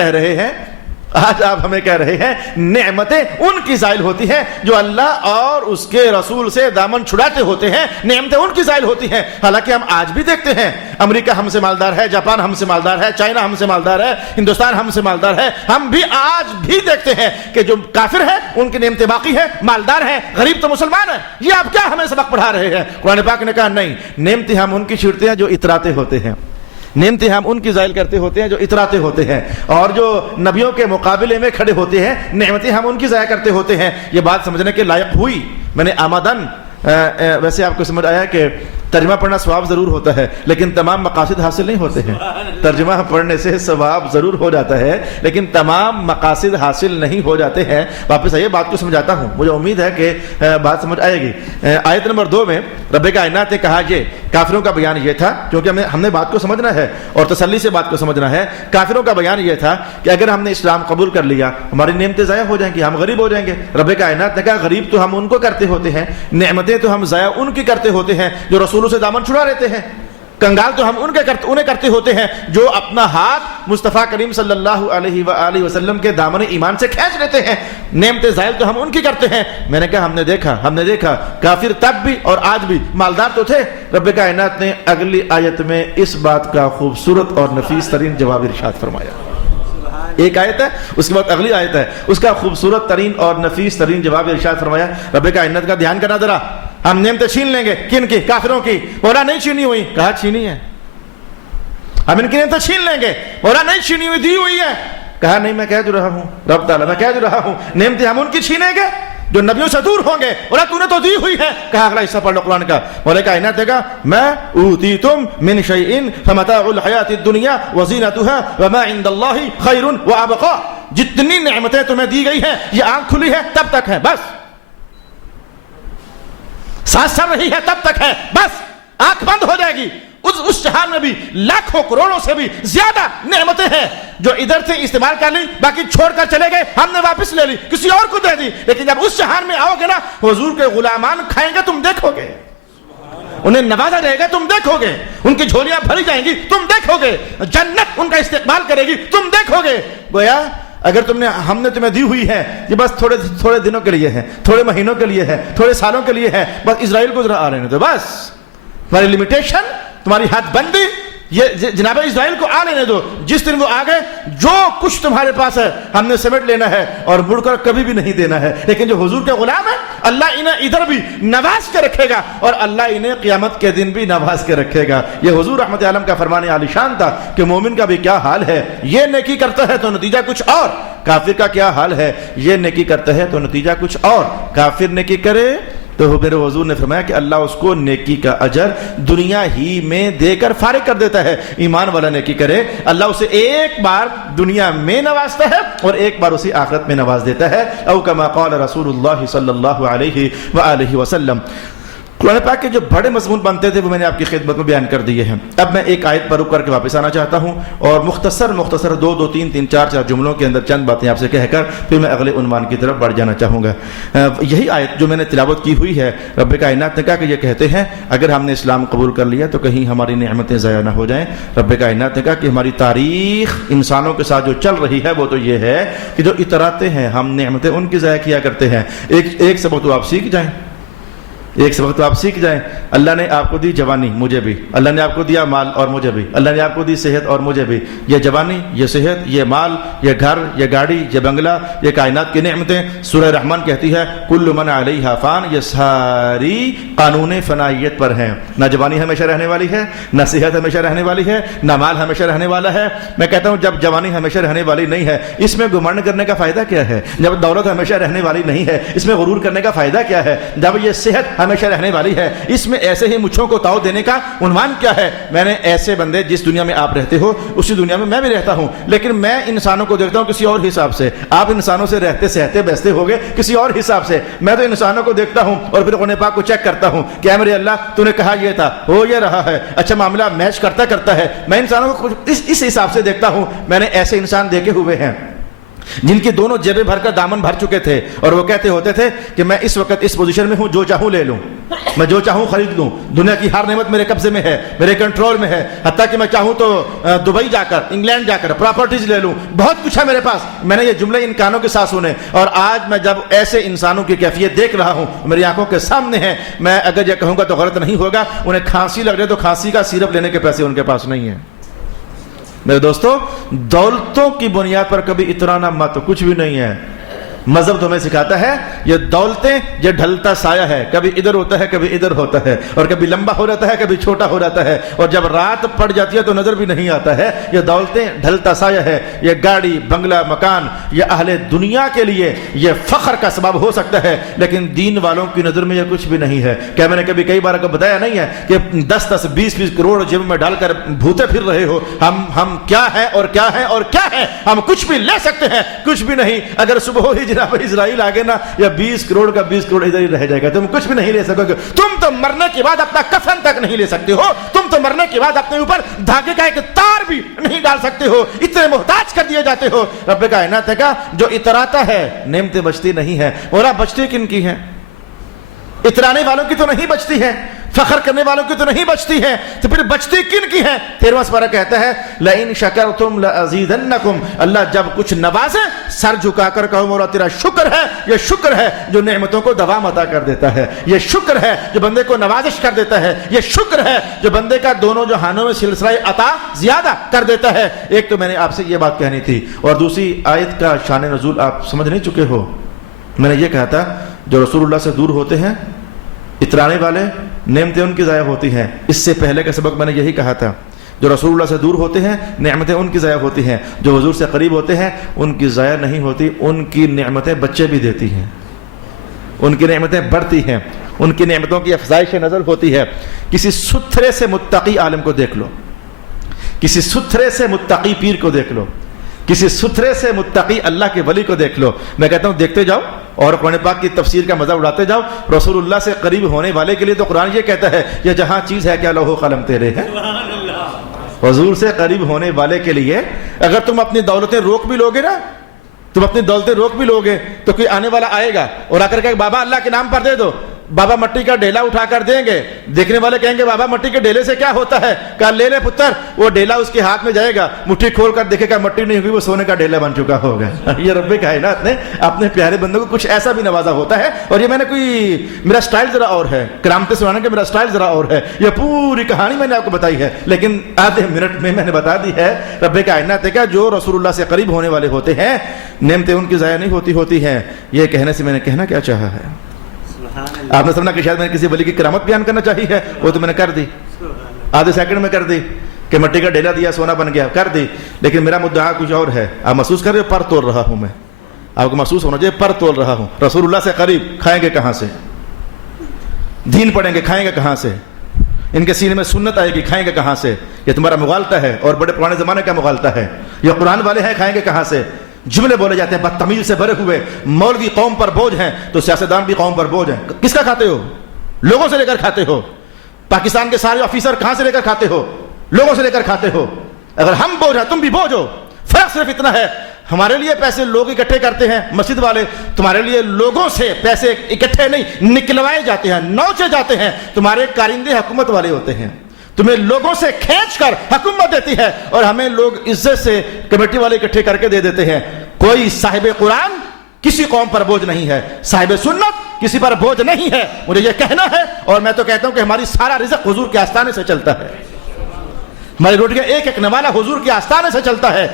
کہہ رہے ہیں نعمتیں ان کی زائل ہوتی ہیں جو اللہ اور اس کے رسول سے دامن چھڑاتے ہوتے ہیں، نعمتیں ان کی زائل ہوتی ہیں۔ حالانکہ ہم آج بھی دیکھتے ہیں امریکہ ہم سے مالدار ہے، جاپان ہم سے مالدار ہے، چائنا ہم سے مالدار ہے، ہندوستان ہم سے مالدار ہے، ہم بھی آج بھی دیکھتے ہیں کہ جو کافر ہیں ان کی نعمتیں باقی ہیں، مالدار ہیں، غریب تو مسلمان ہیں۔ یہ آپ کیا ہمیں سبق پڑھا رہے ہیں؟ قرآن پاک نے کہا نہیں، نعمتیں ہم ان کی چھیڑتے ہیں جو اتراتے ہوتے ہیں، نعمتیں ہم ان کی زائل کرتے ہوتے ہیں جو اتراتے ہوتے ہیں، اور جو نبیوں کے مقابلے میں کھڑے ہوتے ہیں نعمتیں ہم ان کی ضائع کرتے ہوتے ہیں۔ یہ بات سمجھنے کے لائق ہوئی۔ میں نے آمدن ویسے آپ کو سمجھ آیا کہ ترجمہ پڑھنا ثواب ضرور ہوتا ہے لیکن تمام مقاصد حاصل نہیں ہوتے ہیں۔ ترجمہ پڑھنے سے ثواب ضرور ہو جاتا ہے لیکن تمام مقاصد حاصل نہیں ہو جاتے ہیں۔ واپس آئیے بات کو سمجھاتا ہوں، مجھے امید ہے کہ بات سمجھ آئے گی۔ آیت نمبر 2 میں رب کائنات نے کہا یہ کافروں کا بیان یہ تھا، کیونکہ ہم نے بات کو سمجھنا ہے اور تسلی سے بات کو سمجھنا ہے۔ کافروں کا بیان یہ تھا کہ اگر ہم نے اسلام قبول کر لیا ہماری نعمتیں ضائع ہو جائیں گی، ہم غریب ہو جائیں گے۔ رب کائنات نے کہا غریب تو ہم ان کو کرتے ہوتے ہیں، نعمتیں تو ہم ضائع ان کی کرتے ہوتے ہیں جو رسولوں سے دامن چھڑا لیتے ہیں، کنگال تو ہم انہیں کرتے ہوتے ہیں جو اپنا ہاتھ مصطفیٰ کریم صلی اللہ علیہ وآلہ وسلم کے دامن ایمان سے کھینچ لیتے ہیں۔ نعمتیں زائل تو ہم ان کی کرتے ہیں۔ میں نے کہا ہم نے دیکھا کافر تب بھی اور آج بھی مالدار تو تھے۔ رب کائنات نے اگلی آیت میں اس بات کا خوبصورت اور نفیس ترین جواب ارشاد فرمایا۔ ایک آیت ہے اس کے بعد اگلی آیت ہے، اس کا خوبصورت ترین اور نفیس ترین جواب ارشاد فرمایا۔ رب کائنات کا دھیان کرنا ذرا، ہم نعمتیں چھین لیں گے، کن کی؟ کافروں کی۔ بولا نہیں چھینی ہوئی، کہا چھینی ہے۔ ہم ان کی نعمتیں چھین لیں گے، بولا نہیں چھینی ہوئی، دی ہوئی ہے، کہا نہیں میں کہہ جو رہا ہوں، رب تعالیٰ میں کہہ جو رہا ہوں نعمتیں ہم ان کی چھینیں گے جو نبیوں سے دور ہوں گے، بولا تو نے تو دی ہوئی ہے۔ کہا اگلا حصہ پڑھ لو قرآن کا، مولا کائنات نے کہا ما اوتیتم من شیء فمتاع الحیات الدنیا وزینتها وما عند اللہ خیر وابقا۔ جتنی نعمتیں تمہیں دی گئی ہیں یہ آنکھ کھلی ہے تب تک ہے، بس سانس چل رہی ہے تب تک ہے، بس آنکھ بند ہو جائے گی۔ اس جہان میں بھی لاکھوں کروڑوں سے بھی زیادہ نعمتیں ہیں جو ادھر سے استعمال کر لی، باقی چھوڑ کر چلے گئے، ہم نے واپس لے لی، کسی اور کو دے دی۔ لیکن جب اس جہان میں آؤ گے نا، حضور کے غلامان کھائیں گے، تم دیکھو گے، انہیں نوازا جائے گا، تم دیکھو گے، ان کی جھولیاں بھری جائیں گی، تم دیکھو گے، جنت ان کا استقبال کرے گی، تم دیکھو گے۔ گویا اگر ہم نے تمہیں دی ہوئی ہے یہ بس تھوڑے دنوں کے لیے ہے، تھوڑے مہینوں کے لیے ہے، تھوڑے سالوں کے لیے ہے، بس اسرائیل کو ذرا آ رہے ہیں تو بس تمہاری لمیٹیشن، تمہاری حد بندی یہ جناب اسرائیل کو آ لینے دو۔ جس دن وہ آ گئے جو کچھ تمہارے پاس ہے ہم نے سمیٹ لینا ہے اور مڑ کر کبھی بھی نہیں دینا ہے۔ لیکن جو حضور کے غلام ہے اللہ انہیں ادھر بھی نواز کے رکھے گا اور اللہ انہیں قیامت کے دن بھی نواز کے رکھے گا۔ یہ حضور رحمت عالم کا فرمان عالی شان تھا کہ مومن کا بھی کیا حال ہے، یہ نیکی کرتا ہے تو نتیجہ کچھ اور، کافر کا کیا حال ہے، یہ نیکی کرتا ہے تو نتیجہ کچھ اور۔ کافر نیکی کرے تو میرے حضور نے فرمایا کہ اللہ اس کو نیکی کا اجر دنیا ہی میں دے کر فارغ کر دیتا ہے۔ ایمان والا نیکی کرے اللہ اسے ایک بار دنیا میں نوازتا ہے اور ایک بار اسے آخرت میں نواز دیتا ہے۔ او کما قال رسول اللہ صلی اللہ علیہ وآلہ وسلم۔ قرآن پاک کے جو بڑے مضمون بنتے تھے وہ میں نے آپ کی خدمت میں بیان کر دیے ہیں. اب میں ایک آیت پر رک کر کے واپس آنا چاہتا ہوں اور مختصر دو تین چار جملوں کے اندر چند باتیں آپ سے کہہ کر پھر میں اگلے عنوان کی طرف بڑھ جانا چاہوں گا. یہی آیت جو میں نے تلاوت کی ہوئی ہے، رب کائنات نے کہا کہ یہ کہتے ہیں اگر ہم نے اسلام قبول کر لیا تو کہیں ہماری نعمتیں ضائع نہ ہو جائیں. رب کائنات نے کہا کہ ہماری تاریخ انسانوں کے ساتھ جو چل رہی ہے وہ تو یہ ہے کہ جو اتراتے ہیں ہم نعمتیں ان کی ضائع کیا کرتے ہیں. ایک سبق تو آپ سیکھ جائیں، ایک سبق تو آپ سیکھ جائیں. اللہ نے آپ کو دی جوانی، مجھے بھی. اللہ نے آپ کو دیا مال اور مجھے بھی. اللہ نے آپ کو دی صحت اور مجھے بھی. یہ جوانی، یہ صحت، یہ مال، یہ گھر، یہ گاڑی، یہ بنگلہ، یہ کائنات کی نعمتیں. سورہ رحمان کہتی ہے کل من علیہا فان، یہ ساری قانون فنائیت پر ہیں. نہ جوانی ہمیشہ رہنے والی ہے، نہ صحت ہمیشہ رہنے والی ہے، نہ مال ہمیشہ رہنے والا ہے. میں کہتا ہوں جب جوانی ہمیشہ رہنے والی نہیں ہے اس میں گھمنڈ کرنے کا فائدہ کیا ہے؟ جب دولت ہمیشہ رہنے والی نہیں ہے اس میں غرور کرنے کا فائدہ کیا ہے؟ جب یہ صحت ہمیشہ رہنے والی ہے اس میں ایسے ہی مچھوں کو تاؤ دینے کا عنوان کیا ہے؟ میں نے ایسے بندے جس دنیا میں آپ رہتے ہو اسی دنیا میں میں بھی رہتا ہوں، لیکن میں انسانوں کو دیکھتا ہوں کسی اور حساب سے. آپ انسانوں سے رہتے سہتے بیستے ہوگے کسی اور حساب سے. میں تو انسانوں کو دیکھتا ہوں اور پھر قرآن پاک کو چیک کرتا ہوں کہ اے میرے اللہ تو نے کہا یہ تھا، ہو یہ رہا ہے، اچھا معاملہ میچ کرتا ہے. میں انسانوں کو اس حساب سے دیکھتا ہوں. میں نے ایسے انسان دیکھے ہوئے ہیں جن کی دونوں جیبیں بھر کر دامن بھر چکے تھے اور وہ کہتے ہوتے تھے کہ میں اس وقت اس پوزیشن میں ہوں، جو چاہوں لے لوں، میں جو چاہوں خرید لوں، دنیا کی ہر نعمت میرے قبضے میں ہے، میرے کنٹرول میں ہے، حتیٰ کہ میں چاہوں تو دبئی جا کر انگلینڈ جا کر پراپرٹیز لے لوں، بہت کچھ ہے میرے پاس. میں نے یہ جملے ان کانوں کے ساتھ سنے اور آج میں جب ایسے انسانوں کی کیفیت دیکھ رہا ہوں میری آنکھوں کے سامنے ہے. میں اگر یہ کہوں گا تو غلط نہیں ہوگا، انہیں کھانسی لگ رہے تو کھانسی کا سیرپ لینے کے پیسے ان کے پاس نہیں ہیں. میرے دوستو دولتوں کی بنیاد پر کبھی اترانا مت، کچھ بھی نہیں ہے. مذہب تو ہمیں سکھاتا ہے یہ دولتیں یہ ڈھلتا سایہ ہے، کبھی ادھر ہوتا ہے کبھی ادھر ہوتا ہے، اور کبھی لمبا ہو جاتا ہے کبھی چھوٹا ہو جاتا ہے، اور جب رات پڑ جاتی ہے تو نظر بھی نہیں آتا ہے. یہ دولتیں ڈھلتا سایہ ہے. یہ گاڑی، بنگلہ، مکان یہ اہل دنیا کے لیے یہ فخر کا سبب ہو سکتا ہے، لیکن دین والوں کی نظر میں یہ کچھ بھی نہیں ہے. کیا میں نے کبھی کئی بار بتایا نہیں ہے کہ 10-20 کروڑ جیب میں ڈال کر بھوتے پھر رہے ہو؟ ہم کیا ہے اور کیا ہے اور کیا ہے؟ ہم کچھ بھی لے سکتے ہیں؟ کچھ بھی نہیں. اگر صبح ہی جناب اسرائیل آگے نا یا 20 کروڑ کا 20 کروڑ ادھر ہی رہ جائے گا، تم کچھ بھی نہیں لے سکو گے. تم تو مرنے کے بعد اپنا کفن تک نہیں لے سکتے ہو، تم تو مرنے کے بعد اپنے اوپر دھاگے کا ایک تار بھی نہیں ڈال سکتے ہو، اتنے محتاج کر دیے جاتے ہو. رب کائنات نے کہا جو اتراتا ہے نعمتیں بچتی نہیں ہے. اور آپ بچتی کن کی ہیں؟ اترانے والوں کی تو نہیں بچتی ہے، فخر کرنے والوں کی تو نہیں بچتی ہے، تو پھر بچتی کن کی ہے؟ 13واں سپارہ کہتا ہے لئن شکرتم لازیدنکم. اللہ جب کچھ نوازے سر جھکا کر کہو مولا تیرا شکر ہے. یہ شکر ہے جو نعمتوں کو دوام عطا کر دیتا ہے، یہ شکر ہے جو بندے کو نوازش کر دیتا ہے، یہ شکر ہے جو بندے کا دونوں جہانوں میں سلسلہ عطا زیادہ کر دیتا ہے. ایک تو میں نے آپ سے یہ بات کہنی تھی، اور دوسری آیت کا شان نزول آپ سمجھ نہیں چکے ہو. میں نے یہ کہا تھا جو رسول اللہ سے دور ہوتے ہیں اترانے والے نعمتیں ان کی ضائع ہوتی ہیں. اس سے پہلے کا سبق میں نے یہی کہا تھا جو رسول اللہ سے دور ہوتے ہیں نعمتیں ان کی ضائع ہوتی ہیں، جو حضور سے قریب ہوتے ہیں ان کی ضائع نہیں ہوتی، ان کی نعمتیں بچے بھی دیتی ہیں، ان کی نعمتیں بڑھتی ہیں، ان کی نعمتوں کی افزائش نظر ہوتی ہے. کسی ستھرے سے متقی عالم کو دیکھ لو، کسی ستھرے سے متقی پیر کو دیکھ لو، کسی ستھرے سے متقی اللہ کے ولی کو دیکھ لو. میں کہتا ہوں دیکھتے جاؤ اور قرآن پاک کی تفسیر کا مزہ اڑاتے جاؤ. رسول اللہ سے قریب ہونے والے کے لیے تو قرآن یہ کہتا ہے یہ جہاں چیز ہے کیا لوح و قلم تیرے ہے. حضور سے قریب ہونے والے کے لیے اگر تم اپنی دولتیں روک بھی لوگے نا، تم اپنی دولتیں روک بھی لوگے تو کوئی آنے والا آئے گا اور آ کر کہ بابا اللہ کے نام پر دے دو. بابا مٹی کا ڈیلا اٹھا کر دیں گے، دیکھنے والے کہیں گے بابا مٹی کے ڈیلے سے کیا ہوتا ہے؟ کہا لے لے پتر. وہ ڈیلا اس کے ہاتھ میں جائے گا، مٹھی کھول کر دیکھے گا مٹی نہیں ہوئی، وہ سونے کا ڈیلا بن چکا ہوگا. یہ رب کائنات نے اپنے پیارے بندوں کو کچھ ایسا بھی نوازا ہوتا ہے. اور یہ میں نے کوئی میرا سٹائل ذرا اور ہے، کرامتیں سنانے کا میرا سٹائل ذرا اور ہے، یہ پوری کہانی میں نے آپ کو بتائی ہے لیکن آدھے منٹ میں نے بتا دی ہے. رب کائنات نے کہا جو رسول اللہ سے قریب ہونے والے ہوتے ہیں نعمتیں ان کی ضائع نہیں ہوتی ہیں. یہ کہنے سے میں نے کہنا کیا چاہا ہے؟ آپ نے سمجھا کہ شاید میں نے کسی ولی کی کرامت بیان کرنا چاہی ہے، وہ تو میں نے کر دی، آدھے سیکنڈ میں کر دی کہ مٹی کا ڈیلا دیا سونا بن گیا، کر دی. لیکن میرا مدعا کچھ اور ہے. آپ محسوس کر رہے ہو پر تول رہا ہوں، میں آپ کو محسوس ہونا چاہیے پر تول رہا ہوں. رسول اللہ سے قریب کھائیں گے کہاں سے؟ دین پڑھیں گے کھائیں گے کہاں سے؟ ان کے سینے میں سنت آئے گی کھائیں گے کہاں سے؟ یہ تمہارا مغالطہ ہے اور بڑے پرانے زمانے کا مغالطہ ہے. یہ قرآن والے ہیں کھائیں گے کہاں سے؟ جملے بولے جاتے ہیں بدتمیزی سے بھرے ہوئے. مولوی قوم پر بوجھ ہیں تو سیاستدان بھی قوم پر بوجھ ہیں. کس کا کھاتے ہو؟ لوگوں سے لے کر کھاتے ہو. پاکستان کے سارے آفیسر کہاں سے لے کر کھاتے ہو؟ لوگوں سے لے کر کھاتے ہو. اگر ہم بوجھ ہیں تم بھی بوجھ ہو. فرق صرف اتنا ہے, ہمارے لیے پیسے لوگ اکٹھے کرتے ہیں مسجد والے, تمہارے لیے لوگوں سے پیسے اکٹھے نہیں نکلوائے جاتے ہیں, نوچے جاتے ہیں. تمہارے کارندے حکومت والے ہوتے ہیں, تمہیں لوگوں سے کھینچ کر حکومت دیتی ہے, اور ہمیں لوگ عزت سے کمیٹی والے اکٹھے کر کے دے دیتے ہیں. کوئی صاحب قرآن کسی قوم پر بوجھ نہیں ہے, صاحب سنت کسی پر بوجھ نہیں ہے. مجھے یہ کہنا ہے, اور میں تو کہتا ہوں کہ ہماری سارا رزق حضور کے آستانے سے چلتا ہے, ہماری روٹی کا ایک ایک نوالہ حضور کے آستانے سے چلتا ہے.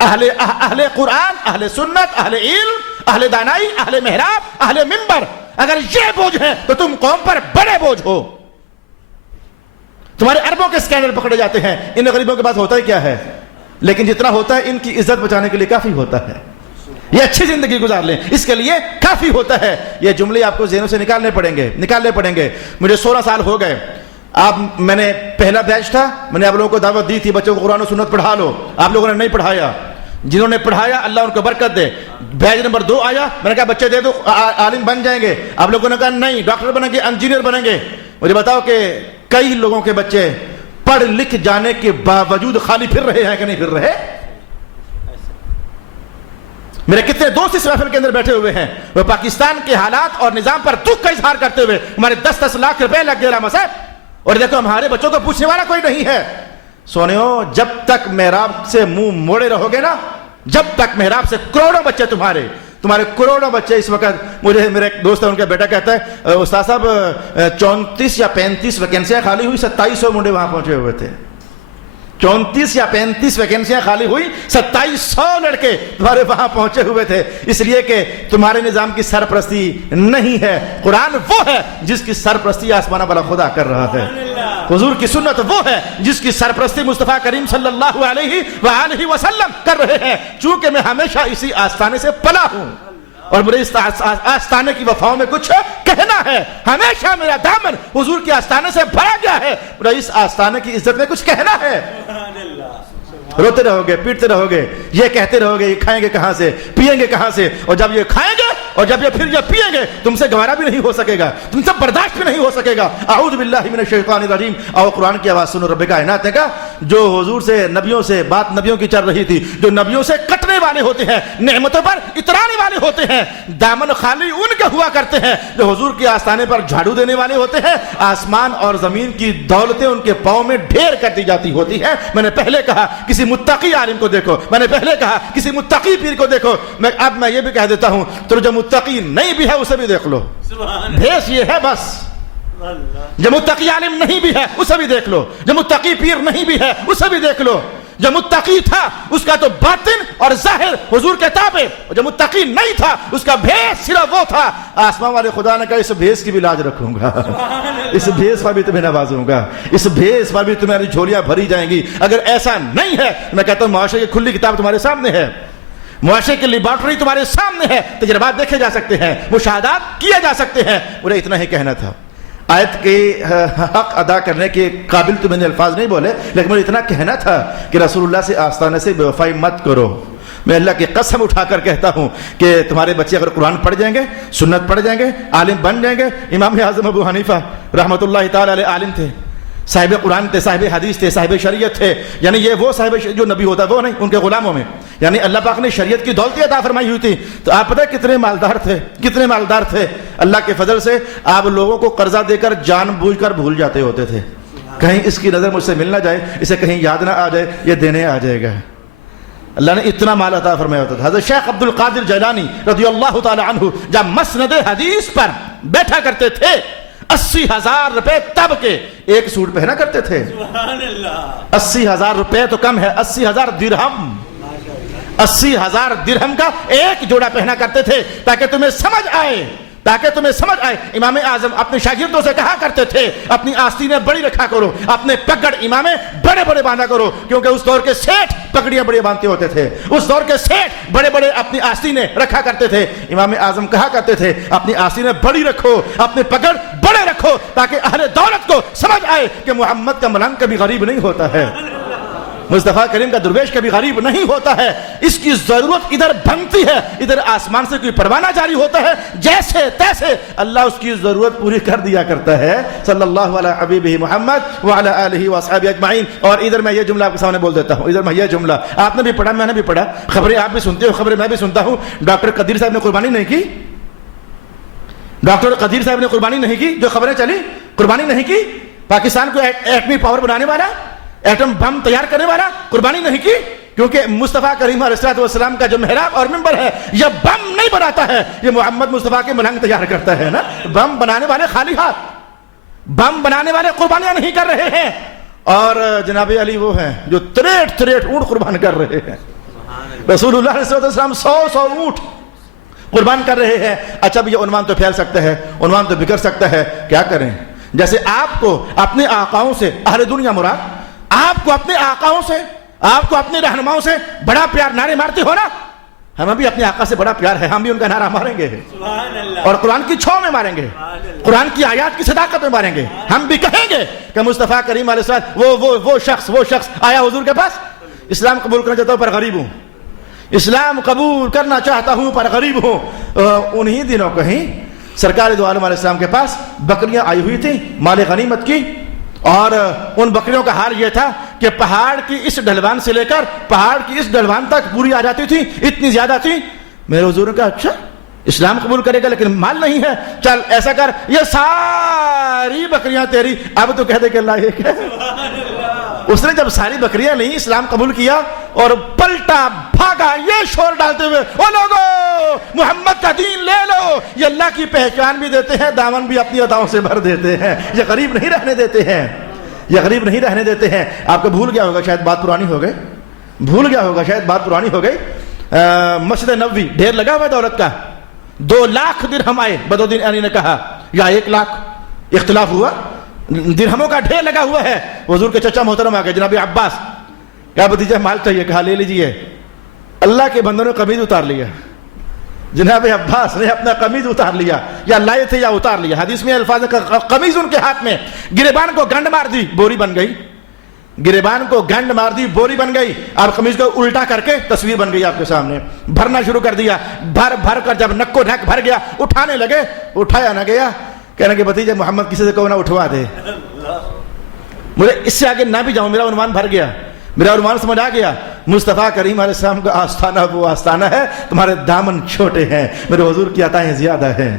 اہل قرآن, اہل سنت, اہل علم, اہل دانائی, اہل محراب, اہل منبر, اگر یہ بوجھ ہے تو تم قوم پر بڑے بوجھ ہو. تمہارے اربوں کے اسکینڈل پکڑے جاتے ہیں, ان غریبوں کے پاس ہوتا ہی کیا ہے, لیکن جتنا ہوتا ہے ان کی عزت بچانے کے لیے کافی ہوتا ہے. یہ اچھی زندگی گزار لیں, اس کے لیے کافی ہوتا ہے. یہ جملے آپ کو ذہنوں سے نکالنے پڑیں گے. مجھے 16 سال ہو گئے. میں نے پہلا بیچ تھا, میں نے آپ لوگوں کو دعوت دی تھی بچوں کو قرآن و سنت پڑھا لو. آپ لوگوں نے نہیں پڑھایا. جنہوں نے پڑھایا اللہ ان کو برکت دے. بیچ نمبر 2 آیا, میں نے کہا بچے دے دو عالم بن جائیں گے. آپ لوگوں نے کہا نہیں, ڈاکٹر بنیں گے, انجینئر بنیں گے. مجھے بتاؤ کہ کئی لوگوں کے بچے پڑھ لکھ جانے کے باوجود خالی پھر رہے ہیں کہ نہیں پھر رہے؟ میرے کتنے دوست اس محفل کے اندر بیٹھے ہوئے ہیں, وہ پاکستان کے حالات اور نظام پر دکھ کا اظہار کرتے ہوئے ہمارے 10-10 لاکھ روپے لگ گئے علامہ صاحب, اور دیکھو ہمارے بچوں کو پوچھنے والا کوئی نہیں ہے. سونیو, جب تک محراب سے منہ موڑے رہو گے نا, جب تک محراب سے کروڑوں بچے تمہارے کروڑوں بچے اس وقت, مجھے میرے ایک دوست ہے ان کا بیٹا کہتا ہے استاد صاحب 34 یا 35 ویکینسیاں خالی ہوئی, 2700 منڈے وہاں پہنچے ہوئے تھے. 34 یا 35 ویکینسیاں خالی ہوئی, 2700 لڑکے تمہارے وہاں پہنچے ہوئے تھے. اس لیے کہ تمہارے نظام کی سرپرستی نہیں ہے. قرآن وہ ہے جس کی سرپرستی آسمان والا خدا کر رہا ہے. حضور کی سنت وہ ہے جس کی سرپرستی مصطفیٰ کریم صلی اللہ علیہ وآلہ وسلم کر رہے ہیں. چونکہ میں ہمیشہ اسی آستانے سے پلا ہوں, اور مجھے اس آستانے کی وفاؤں میں کچھ کہنا ہے. ہمیشہ میرا دامن حضور کے آستانے سے بھرا گیا ہے, مجھے اس آستانے کی عزت میں کچھ کہنا ہے. روتے رہو گے, پیٹتے رہو گے, یہ کہتے رہو گے یہ کھائیں گے کہاں سے, پیئیں گے کہاں سے, اور جب یہ کھائیں گے اور جب یہ پھر یہ پیئیں گے تم سے گوارا بھی نہیں ہو سکے گا, تم سے برداشت بھی نہیں ہو سکے گا. اعوذ باللہ من الشیطان الرجیم. اور قرآن کی آواز سنو. رب کائنات نے کہا جو حضور سے نبیوں سے بات نبیوں کی چل رہی تھی, جو نبیوں سے کٹنے والے ہوتے ہیں, نعمتوں پر اترانے والے ہوتے ہیں, دامن خالی ان کے ہوا کرتے ہیں جو حضور کے آستانے پر جھاڑو دینے والے ہوتے ہیں. آسمان اور زمین کی دولتیں ان کے پاؤں میں ڈھیر کر دی جاتی ہوتی ہیں. میں نے پہلے کہا کسی متقی عالم کو دیکھو, میں نے پہلے کہا کسی متقی پیر کو دیکھو, اب میں یہ بھی کہہ دیتا ہوں تو جو متقی نہیں بھی ہے اسے بھی دیکھ لو. بھیس یہ ہے بس, جو متقی عالم نہیں بھی ہے اسے بھی دیکھ لو, جو متقی پیر نہیں بھی ہے اسے بھی دیکھ لو. جو متقی تھا اس کا تو باطن اور ظاہر حضور کے تابع, جو متقی نہیں تھا اس کا بھیس صرف وہ تھا. آسمان والے خدا نے کہا اس بھیس کی بھی لاج رکھوں گا, اس بھیس پر بھی تمہیں نوازوں گا, اس بھیس پر بھی تمہاری جھولیاں بھری جائیں گی. اگر ایسا نہیں ہے میں کہتا ہوں معاشرے کی کھلی کتاب تمہارے سامنے ہے, معاشرے کی لیبارٹری تمہارے سامنے ہے, تجربات دیکھے جا سکتے ہیں, مشاہدات کیے جا سکتے ہیں. مجھے اتنا ہی کہنا تھا. آیت کے حق ادا کرنے کے قابل تو میں نے الفاظ نہیں بولے, لیکن مجھے اتنا کہنا تھا کہ رسول اللہ سے آستانے سے بے وفائی مت کرو. میں اللہ کی قسم اٹھا کر کہتا ہوں کہ تمہارے بچے اگر قرآن پڑھ جائیں گے, سنت پڑھ جائیں گے, عالم بن جائیں گے. امام اعظم ابو حنیفہ رحمۃ اللہ تعالی علیہ عالم تھے, صاحب قرآن تھے, صاحب حدیث تھے, صاحب شریعت تھے. یعنی یہ وہ صاحب جو نبی ہوتا وہ نہیں, ان کے غلاموں میں. یعنی اللہ پاک نے شریعت کی دولت عطا فرمائی ہوئی تھی. تو آپ پتہ کتنے مالدار تھے. اللہ کے فضل سے آپ لوگوں کو قرضہ دے کر جان بوجھ کر بھول جاتے ہوتے تھے, کہیں اس کی نظر مجھ سے مل نہ جائے, اسے کہیں یاد نہ آ جائے, یہ دینے آ جائے گا. اللہ نے اتنا مال عطا فرمایا ہوتا تھا. حضرت شیخ عبد القادر جیلانی رضی اللہ تعالی عنہ جب مسند حدیث پر بیٹھا کرتے تھے 80,000 روپے تب کے ایک سوٹ پہنا کرتے تھے. 80,000 روپے تو کم ہے, 80,000 درہم, 80,000 درہم کا ایک جوڑا پہنا کرتے تھے تاکہ تمہیں سمجھ آئے. امام اعظم اپنے شاگردوں سے کہا کرتے تھے اپنی آستینیں بڑی رکھا کرو, اپنے پگڑ امامے بڑے بڑے باندھا کرو, کیونکہ اس دور کے سیٹھ پگڑیاں بڑی باندھتے ہوتے تھے. اس دور کے سیٹھ بڑے بڑے اپنی آستینیں رکھا کرتے تھے. امام اعظم کہا کرتے تھے اپنی آستینیں بڑی رکھو, اپنے پگڑ بڑے رکھو, تاکہ اہل دولت کو سمجھ آئے کہ محمد کا ملنگ کبھی غریب نہیں ہوتا ہے. مصطفیٰ کریم کا درویش کبھی غریب نہیں ہوتا ہے. اس کی ضرورت ادھر بنتی ہے, ادھر آسمان سے کوئی پروانہ جاری ہوتا ہے, جیسے تیسے اللہ اس کی ضرورت پوری کر دیا کرتا ہے. صلی اللہ علیہ حبیبہ محمد وعلی آلہ واصحابہ اجمعین. اور ادھر میں یہ جملہ آپ کے سامنے بول دیتا ہوں, ادھر میں یہ جملہ آپ نے بھی پڑھا, میں نے بھی پڑھا, خبریں آپ بھی سنتے ہو, خبریں میں بھی سنتا ہوں. ڈاکٹر قدیر صاحب نے قربانی نہیں کی, ڈاکٹر قدیر صاحب نے قربانی نہیں کی, جو خبریں چلی قربانی نہیں کی. پاکستان کو ایٹمی پاور بنانے والا, ایٹم بم تیار کرنے والا, قربانی نہیں کی. کیونکہ مصطفیٰ کریم علیہ السلام کا جو محراب اور منبر ہے یہ بم نہیں بناتا ہے, یہ محمد مصطفیٰ کے ملنگ تیار کرتا ہے نا. بم بنانے والے خالی ہاتھ, بم بنانے والے قربانیاں نہیں کر رہے ہیں. اور جناب علی وہ ہیں جو تریٹ اونٹ قربان کر رہے ہیں. رسول اللہ علیہ السلام 100 اونٹ قربان کر رہے ہیں. اچھا بھی یہ عنوان تو پھیل سکتا ہے, عنوان تو بگڑ سکتا ہے, کیا کریں. جیسے آپ کو اپنے آقاؤں سے, اہل دنیا مراد, آپ کو اپنے آقاؤں سے, آپ کو اپنے رہنماؤں سے بڑا پیار, نعرے مارتے ہو نا, ہمیں بھی اپنے آقا سے بڑا پیار ہے, ہم بھی ان کا نعرہ ماریں گے اور قرآن کی چھاؤں میں ماریں گے, قرآن کی آیات کی صداقت میں ماریں گے. ہم بھی کہیں گے کہ مصطفیٰ کریم علیہ السلام وہ شخص آیا حضور کے پاس, اسلام قبول کرنا چاہتا ہوں پر غریب ہوں, اسلام قبول کرنا چاہتا ہوں پر غریب ہوں. انہی دنوں کہیں سرکار دو عالم علیہ السلام کے پاس بکریاں آئی ہوئی تھیں مال غنیمت کی, اور ان بکریوں کا حال یہ تھا کہ پہاڑ کی اس ڈھلوان سے لے کر پہاڑ کی اس ڈھلوان تک پوری آ جاتی تھی, اتنی زیادہ تھی. میرے حضور نے کہا اچھا اسلام قبول کرے گا لیکن مال نہیں ہے, چل ایسا کر یہ ساری بکریاں تیری, اب تو کہہ دے کہ اللہ ایک ہے. اس نے جب ساری بکریاں لیں, اسلام قبول کیا اور پلٹا بھاگا یہ شور ڈالتے ہوئے, او لوگو محمد کا دین لے لو. یہ اللہ کی پہچان بھی دیتے ہیں, دامن بھی اپنی اداؤں سے بھر دیتے ہیں, یہ غریب نہیں رہنے دیتے ہیں, یہ غریب نہیں رہنے دیتے ہیں. آپ کو بھول گیا ہوگا شاید بات پرانی ہو گئی, بھول گیا ہوگا شاید بات پرانی ہو گئی. مسجد نبوی ڈھیر لگا ہوا دولت کا, 2 لاکھ درہم آئے. بدودین علی نے کہا یا 1 لاکھ, اختلاف ہوا, درہموں کا ڈھیر لگا ہوا ہے. حضور کے چچا محترم آ گئے, جناب عباس, کیا بھتیجا مال چاہیے, کہا لے لیجئے. اللہ کے بندوں نے قمیض اتار لیا, جناب عباس نے اپنا قمیض اتار لیا, یا لائے تھے یا اتار لیا. حدیث میں الفاظ کا قمیض ان کے ہاتھ میں, گریبان کو گنڈ مار دی, بوری بن گئی, گریبان کو گنڈ مار دی, بوری بن گئی. آپ قمیض کو الٹا کر کے تصویر بن گئی آپ کے سامنے, بھرنا شروع کر دیا. بھر کر جب نکو ڈھک بھر گیا, اٹھانے لگے, اٹھایا نہ گیا. کہنا کہ بھتیجے محمد کسی سے کہو نہ اٹھوا دے, مجھے اس سے آگے نہ بھی جاؤں, میرا عنوان بھر گیا, میرا عنوان سمجھ آ گیا. مصطفیٰ کریم علیہ السلام کا آستانہ وہ آستانہ ہے, تمہارے دامن چھوٹے ہیں, میرے حضور کی عطائیں زیادہ ہیں.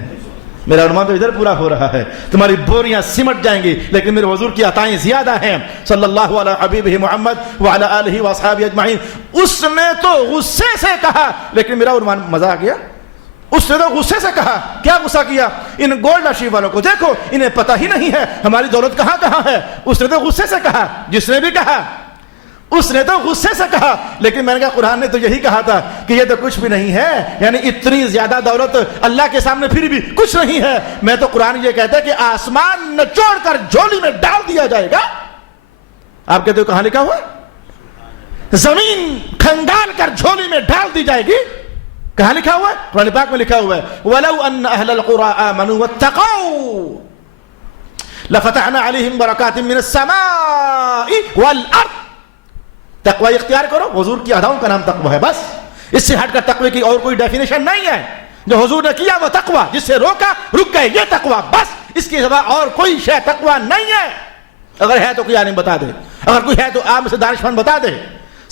میرا عنوان تو ادھر پورا ہو رہا ہے, تمہاری بوریاں سمٹ جائیں گی لیکن میرے حضور کی عطائیں زیادہ ہیں. صلی اللہ علیہ حبیبہ محمد وعلی آلہ واصحابہ اجمعین. اس نے تو غصے سے کہا, لیکن میرا عنوان مزہ آ گیا. اس نے تو غصے سے کہا, کیا غصہ کیا, ان گولڈ ارشیو والوں کو دیکھو, انہیں پتہ ہی نہیں ہے ہماری دولت کہاں کہاں ہے. اس نے تو غصے سے کہا, جس نے بھی کہا اس نے تو غصے سے کہا, لیکن میں نے کہا قرآن نے تو یہی کہا تھا کہ یہ تو کچھ بھی نہیں ہے, یعنی اتنی زیادہ دولت اللہ کے سامنے پھر بھی کچھ نہیں ہے. میں تو قرآن یہ کہتا ہے کہ آسمان نچوڑ کر جھولی میں ڈال دیا جائے گا. آپ کہتے ہو کہاں لکھا ہوا, زمین کھنگال کر جھولی میں ڈال دی جائے گی. کہاں لکھا ہوا ہے, قرآن پاک میں لکھا ہوا ہے وَلَوْ أَنَّ أَهْلَ الْقُرَىٰ آمَنُوا وَاتَّقَوْا لَفَتَحْنَا عَلَيْهِمْ بَرَكَاتٍ مِّنَ السَّمَاءِ وَالْأَرْضِ. تقوی اختیار کرو, حضور کی اداؤں کا نام تقوی ہے, بس اس سے ہٹ کر تقوی کی اور کوئی ڈیفینیشن نہیں ہے. جو حضور نے کیا وہ تقوی, جس سے روکا رک گئے, یہ تقوی, بس اس کے سوا اور کوئی شے تقوی نہیں ہے. اگر ہے تو کوئی عالم بتا دے, اگر کوئی ہے تو عام سے دانشمند بتا دے.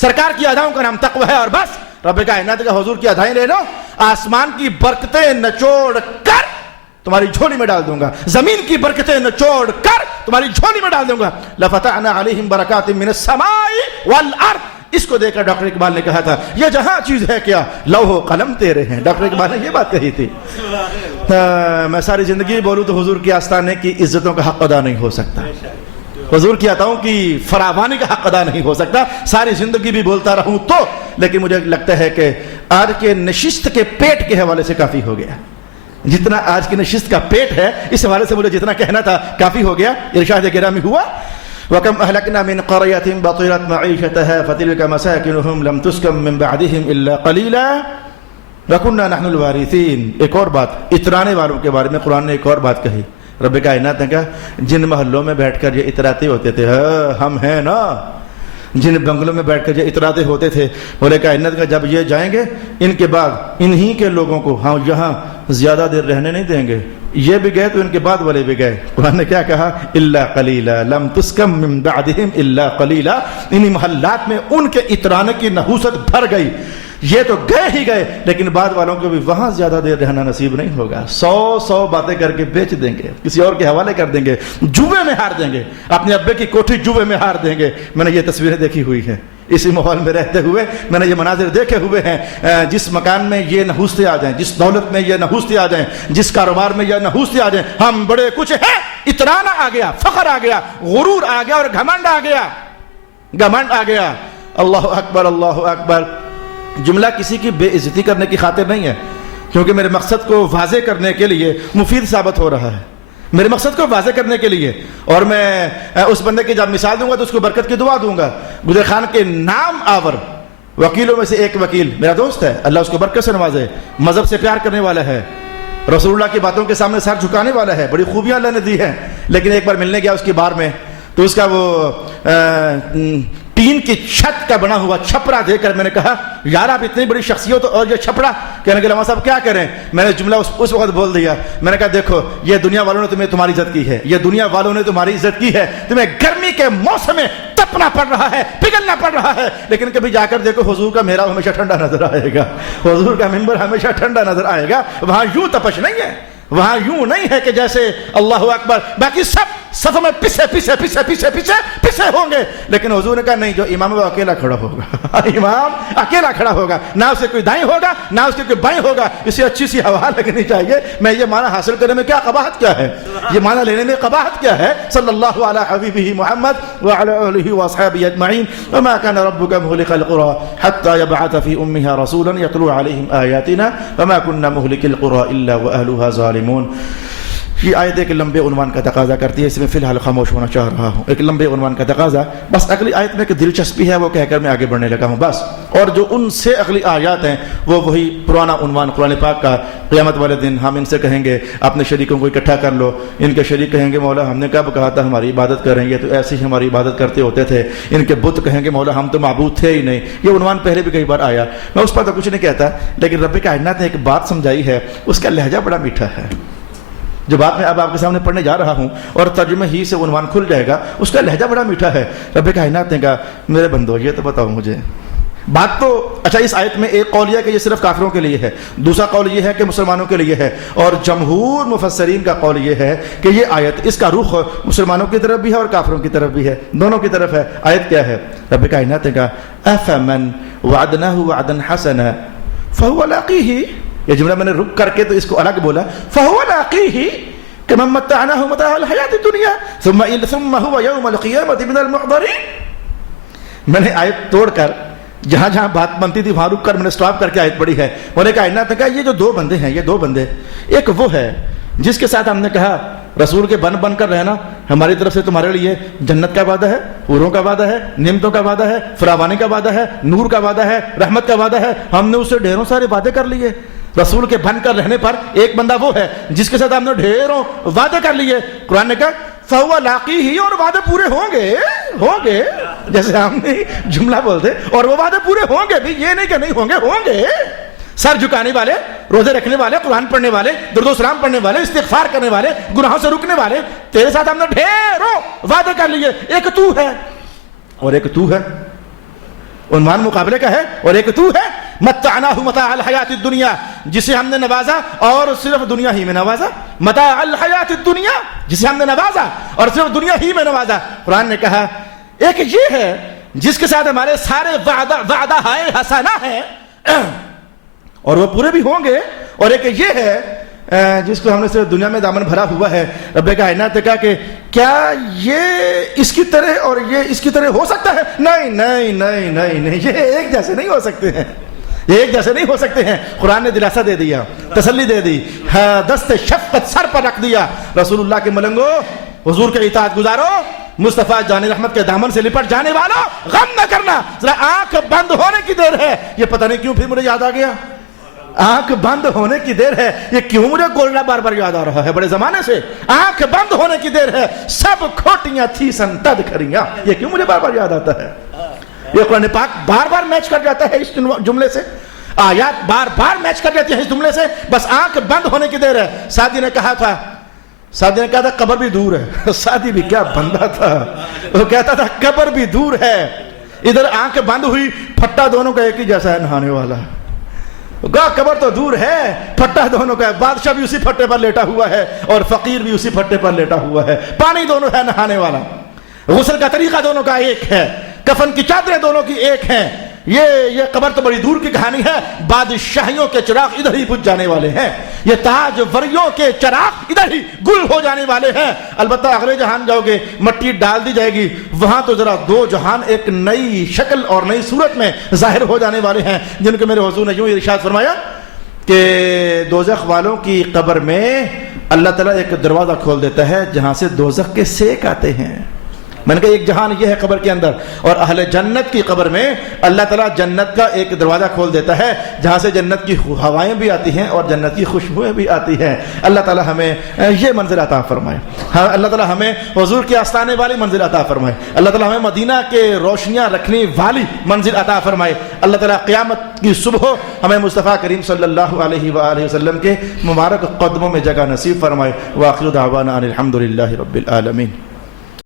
سرکار کی اداؤں کا نام تقوی ہے, اور بس رب کائنات کا حضور کی ادائیں لے لو, آسمان کی برکتیں نچوڑ کر تمہاری جھولی میں ڈال دوں گا, زمین کی برکتیں نچوڑ کر تمہاری جھولی میں ڈال دوں گا. لفتحنا علیہم برکات من السماء والارض. اس کو دیکھ کر ڈاکٹر اقبال نے کہا تھا یہ جہاں چیز ہے کیا, لوح و قلم تیرے ہیں. ڈاکٹر اقبال نے یہ بات کہی تھی. میں ساری زندگی بولوں تو حضور کے آستانے کی عزتوں کا حق ادا نہیں ہو سکتا, حضور کی عطاؤں کی فراوانی کا حق ادا نہیں ہو سکتا. ساری زندگی بھی بولتا رہوں تو, لیکن مجھے لگتا ہے کہ آج کے نشست کے پیٹ کے حوالے سے کافی ہو گیا. جتنا آج کی نشست کا پیٹ ہے اس حوالے سے مجھے جتنا کہنا تھا کافی ہو گیا. ارشاد گرامی ہوا وَكَمْ أَهْلَكْنَا مِنْ قَرْيَةٍ بَطِرَتْ مَعِيشَتَهَا فَتِلْكَ مَسَاكِنُهُمْ لَمْ تُسْكَنْ مِنْ بَعْدِهِمْ إِلَّا قَلِيلًا وَكُنَّا نَحْنُ الْوَارِثِينَ. ایک اور بات, اترانے والوں کے بارے میں قرآن نے ایک اور بات کہی. رب کائنات نے کہا جن محلوں میں بیٹھ کر یہ اتراتے ہوتے تھے, ہم ہیں نا, جن بنگلوں میں بیٹھ کر یہ اتراتے ہوتے تھے بولے کائنات کا جب یہ جائیں گے ان کے بعد انہی کے لوگوں کو ہاں یہاں زیادہ دیر رہنے نہیں دیں گے. یہ بھی گئے تو ان کے بعد والے بھی گئے. قرآن نے کیا کہا؟ الا قلیلا لم تسکم من بعدہم الا قلیلا. انہی محلات میں ان کے اترانے کی نحوست بھر گئی. یہ تو گئے ہی گئے لیکن بعد والوں کو بھی وہاں زیادہ دیر رہنا نصیب نہیں ہوگا. 100 باتیں کر کے بیچ دیں گے, کسی اور کے حوالے کر دیں گے, جوے میں ہار دیں گے, اپنے ابے کی کوٹھی جوے میں ہار دیں گے. میں نے یہ تصویریں دیکھی ہوئی ہیں, اسی ماحول میں رہتے ہوئے میں نے یہ مناظر دیکھے ہوئے ہیں. جس مکان میں یہ نحوستے آ جائیں, جس دولت میں یہ نحوستے آ جائیں, جس کاروبار میں یہ نحوستے آ جائیں, ہم بڑے کچھ ہیں, اترانا آ گیا, فخر آ گیا, غرور آ گیا اور گھمنڈ آ گیا, گھمنڈ آ گیا. اللہ اکبر اللہ اکبر. جملہ کسی کی بے عزتی کرنے کی خاطر نہیں ہے, کیونکہ میرے مقصد کو واضح کرنے کے لیے مفید ثابت ہو رہا ہے, میرے مقصد کو واضح کرنے کے لیے. اور میں اس بندے کی جب مثال دوں گا تو اس کو برکت کی دعا دوں گا. گجر خان کے نام آور وکیلوں میں سے ایک وکیل میرا دوست ہے, اللہ اس کو برکت سے نوازے, مذہب سے پیار کرنے والا ہے, رسول اللہ کی باتوں کے سامنے سر جھکانے والا ہے, بڑی خوبیاں اللہ نے دی ہیں. لیکن ایک بار ملنے گیا اس کی بار میں, تو اس کا وہ ٹین کی چھت کا بنا ہوا چھپڑا دے کر میں نے کہا یار آپ اتنی بڑی شخصیت اور یہ چھپڑا. کہنے کے لما صاحب کیا کریں. میں نے جملہ اس وقت بول دیا, میں نے کہا دیکھو یہ دنیا والوں نے تمہیں تمہاری عزت کی ہے, یہ دنیا والوں نے تمہاری عزت کی ہے, تمہیں گرمی کے موسم میں تپنا پڑ رہا ہے, پگھلنا پڑ رہا ہے, لیکن کبھی جا کر دیکھو حضور کا محراب ہمیشہ ٹھنڈا نظر آئے گا, حضور کا منبر ہمیشہ ٹھنڈا نظر آئے گا. وہاں یوں تپش نہیں ہے, وہاں یوں نہیں ہے کہ جیسے اللہ اکبر باقی سب صف میں پیچھے پیچھے پیچھے پیچھے پیچھے پیچھے ہوں گے, لیکن حضور نے کہا نہیں, جو امام وہ اکیلا کھڑا ہوگا, امام اکیلا کھڑا ہوگا, نہ اسے کوئی دائیں ہوگا نہ اس کے کوئی بائیں ہوگا. اسے اچھی سی ہوا لگنی چاہیے. میں یہ معنی حاصل کرنے میں کیا قباحت کیا ہے, یہ معنی لینے میں قباحت کیا ہے. صلی اللہ علی حبیبہ محمد وعلی آلہ واصحابہ اجمعین. وما كان ربك مهلك القرى حتى يبعث في امها رسولا يتلو عليهم آياتنا وما كنا مهلك القرى الا واهلها ظالمون. یہ آیت ایک لمبے عنوان کا تقاضا کرتی ہے, اس میں فی الحال خاموش ہونا چاہ رہا ہوں. ایک لمبے عنوان کا تقاضا, بس اگلی آیت میں ایک دلچسپی ہے وہ کہہ کر میں آگے بڑھنے لگا ہوں بس. اور جو ان سے اگلی آیات ہیں وہ وہی پرانا عنوان قرآن پاک کا. قیامت والے دن ہم ان سے کہیں گے اپنے شریکوں کو اکٹھا کر لو, ان کے شریک کہیں گے مولا ہم نے کب کہا تھا ہماری عبادت کریں گے, تو ایسی ہی ہماری عبادت کرتے ہوتے تھے. ان کے بت کہیں گے مولا ہم تو معبود تھے ہی نہیں. یہ عنوان پہلے بھی کئی بار آیا, میں اس پر تو کچھ نہیں کہتا, لیکن رب کائنات نے ایک بات سمجھائی ہے, اس کا لہجہ بڑا میٹھا ہے. جو بات میں اب آپ کے سامنے پڑھنے جا رہا ہوں اور ترجمہ ہی سے عنوان کھل جائے گا, اس کا لہجہ بڑا میٹھا ہے. رب کائنات نے کہا میرے بندو یہ تو بتاؤ مجھے بات تو اچھا. اس آیت میں ایک قول یہ ہے کہ یہ صرف کافروں کے لیے ہے, دوسرا قول یہ ہے کہ مسلمانوں کے لیے ہے, اور جمہور مفسرین کا قول یہ ہے کہ یہ آیت اس کا رخ مسلمانوں کی طرف بھی ہے اور کافروں کی طرف بھی ہے, دونوں کی طرف ہے. آیت کیا ہے؟ رب کائنات نے کہا افمن وعدناه وعدا حسنا فهو لاقيه. یہ جملہ میں نے رک کر کے تو اس کو الگ بولا, فهو لاقيه كمن متعناه متاع الحیات الدنیا ثم هو يوم القیامة من المحضرین. میں نے آیت توڑ کر جہاں جہاں بات بنتی تھی وہاں رک کر میں نے سٹاپ کر کے آیت پڑھی ہے. انہوں نے کائنات نے کہا یہ جو دو بندے ہیں, یہ دو بندے, ایک وہ ہے جس کے ساتھ ہم نے کہا رسول کے بن کر رہنا, ہماری طرف سے تمہارے لیے جنت کا وعدہ ہے, حوروں کا وعدہ ہے, نعمتوں کا وعدہ ہے, فراوانی کا وعدہ ہے, نور کا وعدہ ہے, رحمت کا وعدہ ہے. ہم نے اس سے ڈھیروں سارے وعدے کر لیے. رسول کے بن کر رہنے پر ایک بندہ وہ ہے جس کے ساتھ ہم نے ڈھیروں وعدے کر لیے. قرآن نے کہا فہو لاقیہ, اور وعدے پورے ہوں گے جیسے ہم نے جملہ بولتے, اور وہ وعدے پورے ہوں گے بھی, یہ نہیں کہ نہیں ہوں گے. سر جھکانے والے, روزے رکھنے والے, قرآن پڑھنے والے, درود و سلام پڑھنے والے, استغفار کرنے والے, گناہوں سے رکنے والے, تیرے ساتھ ہم نے ڈھیروں وعدے کر لیے. ایک تو ہے اور ایک تو ہے, عنوان مقابلے کا ہے, اور ایک تو ہے متعناہ متاع الحیات الدنیا, جسے ہم نے نوازا اور صرف دنیا ہی میں نوازا. متاع الحیات الدنیا, جسے ہم نے نوازا اور صرف دنیا ہی میں نوازا. قرآن نے کہا ایک یہ ہے جس کے ساتھ ہمارے سارے وعدہ ہائے حسانہ ہیں اور وہ پورے بھی ہوں گے, اور ایک یہ ہے جس کو ہم نے صرف دنیا میں دامن بھرا ہوا ہے. رب کائنات نے کہا کہ کیا یہ اس کی طرح اور یہ اس کی طرح ہو سکتا ہے؟ نہیں نہیں نہیں نہیں نہیں, یہ ایک جیسے نہیں ہو سکتے ہیں, یہ ایک جیسے نہیں ہو سکتے ہیں. قرآن نے دلاسا دے دیا, تسلی دے دی, دست شفقت سر پر رکھ دیا. رسول اللہ کے ملنگو, حضور کے اطاعت گزارو, مصطفیٰ جان رحمت کے دامن سے لپٹ جانے والوں, غم نہ کرنا, ذرا آنکھ بند ہونے کی دیر ہے. یہ پتہ نہیں کیوں پھر مجھے یاد آ گیا, آنکھ بند ہونے کی دیر ہے. یہ کیوں مجھے گولڈا بار بار یاد آ رہا ہے بڑے زمانے سے؟ آنکھ بند ہونے کی دیر ہے. سب کھوٹیاں تھی سن تد کھریاں, یہ کیوں مجھے بار بار یاد آتا ہے؟ یہ قرآن پاک بار بار میچ کر جاتا ہے اس جملے سے، آیات بار بار میچ کر جاتی ہے اس جملے سے، بس آنکھ بند ہونے کی دیر ہے۔ سعدی نے کہا تھا قبر بھی دور ہے۔ سعدی بھی کیا بندہ تھا، وہ کہتا تھا قبر بھی دور ہے، ادھر آنکھ بند ہوئی، پھٹا دونوں کا ایک ہی جیسا ہے نہانے والا۔ قبر تو دور ہے، پھٹا دونوں کا ہے، بادشاہ بھی اسی پھٹے پر لیٹا ہوا ہے اور فقیر بھی اسی پھٹے پر لیٹا ہوا ہے، پانی دونوں ہے نہانے والا، غسل کا طریقہ دونوں کا ایک ہے، کفن کی چادریں دونوں کی ایک ہیں۔ یہ قبر تو بڑی دور کی کہانی ہے، بادشاہیوں کے چراغ ادھر ہی بجھ جانے والے ہیں، یہ تاج وریوں کے چراغ ادھر ہی گل ہو جانے والے ہیں۔ البتہ اگلے جہان جاؤ گے، مٹی ڈال دی جائے گی، وہاں تو ذرا دو جہان ایک نئی شکل اور نئی صورت میں ظاہر ہو جانے والے ہیں، جن کے میرے حضور نے یوں ارشاد فرمایا کہ دوزخ والوں کی قبر میں اللہ تعالیٰ ایک دروازہ کھول دیتا ہے جہاں سے دوزخ کے سیک آتے ہیں۔ میں نے کہا ایک جہان یہ ہے قبر کے اندر، اور اہل جنت کی قبر میں اللہ تعالیٰ جنت کا ایک دروازہ کھول دیتا ہے جہاں سے جنت کی ہوائیں بھی آتی ہیں اور جنت کی خوشبوئیں بھی آتی ہیں۔ اللہ تعالیٰ ہمیں یہ منزل عطا فرمائے، اللہ تعالیٰ ہمیں حضور کے آستانے والی منزل عطا فرمائے، اللہ تعالیٰ ہمیں مدینہ کے روشنیاں رکھنے والی منزل عطا فرمائے، اللہ تعالیٰ قیامت کی صبح ہمیں مصطفیٰ کریم صلی اللہ علیہ وآلہ وسلم کے مبارک قدموں میں جگہ نصیب فرمائے۔ وآخر دعوانا ان الحمد للہ رب العالمین۔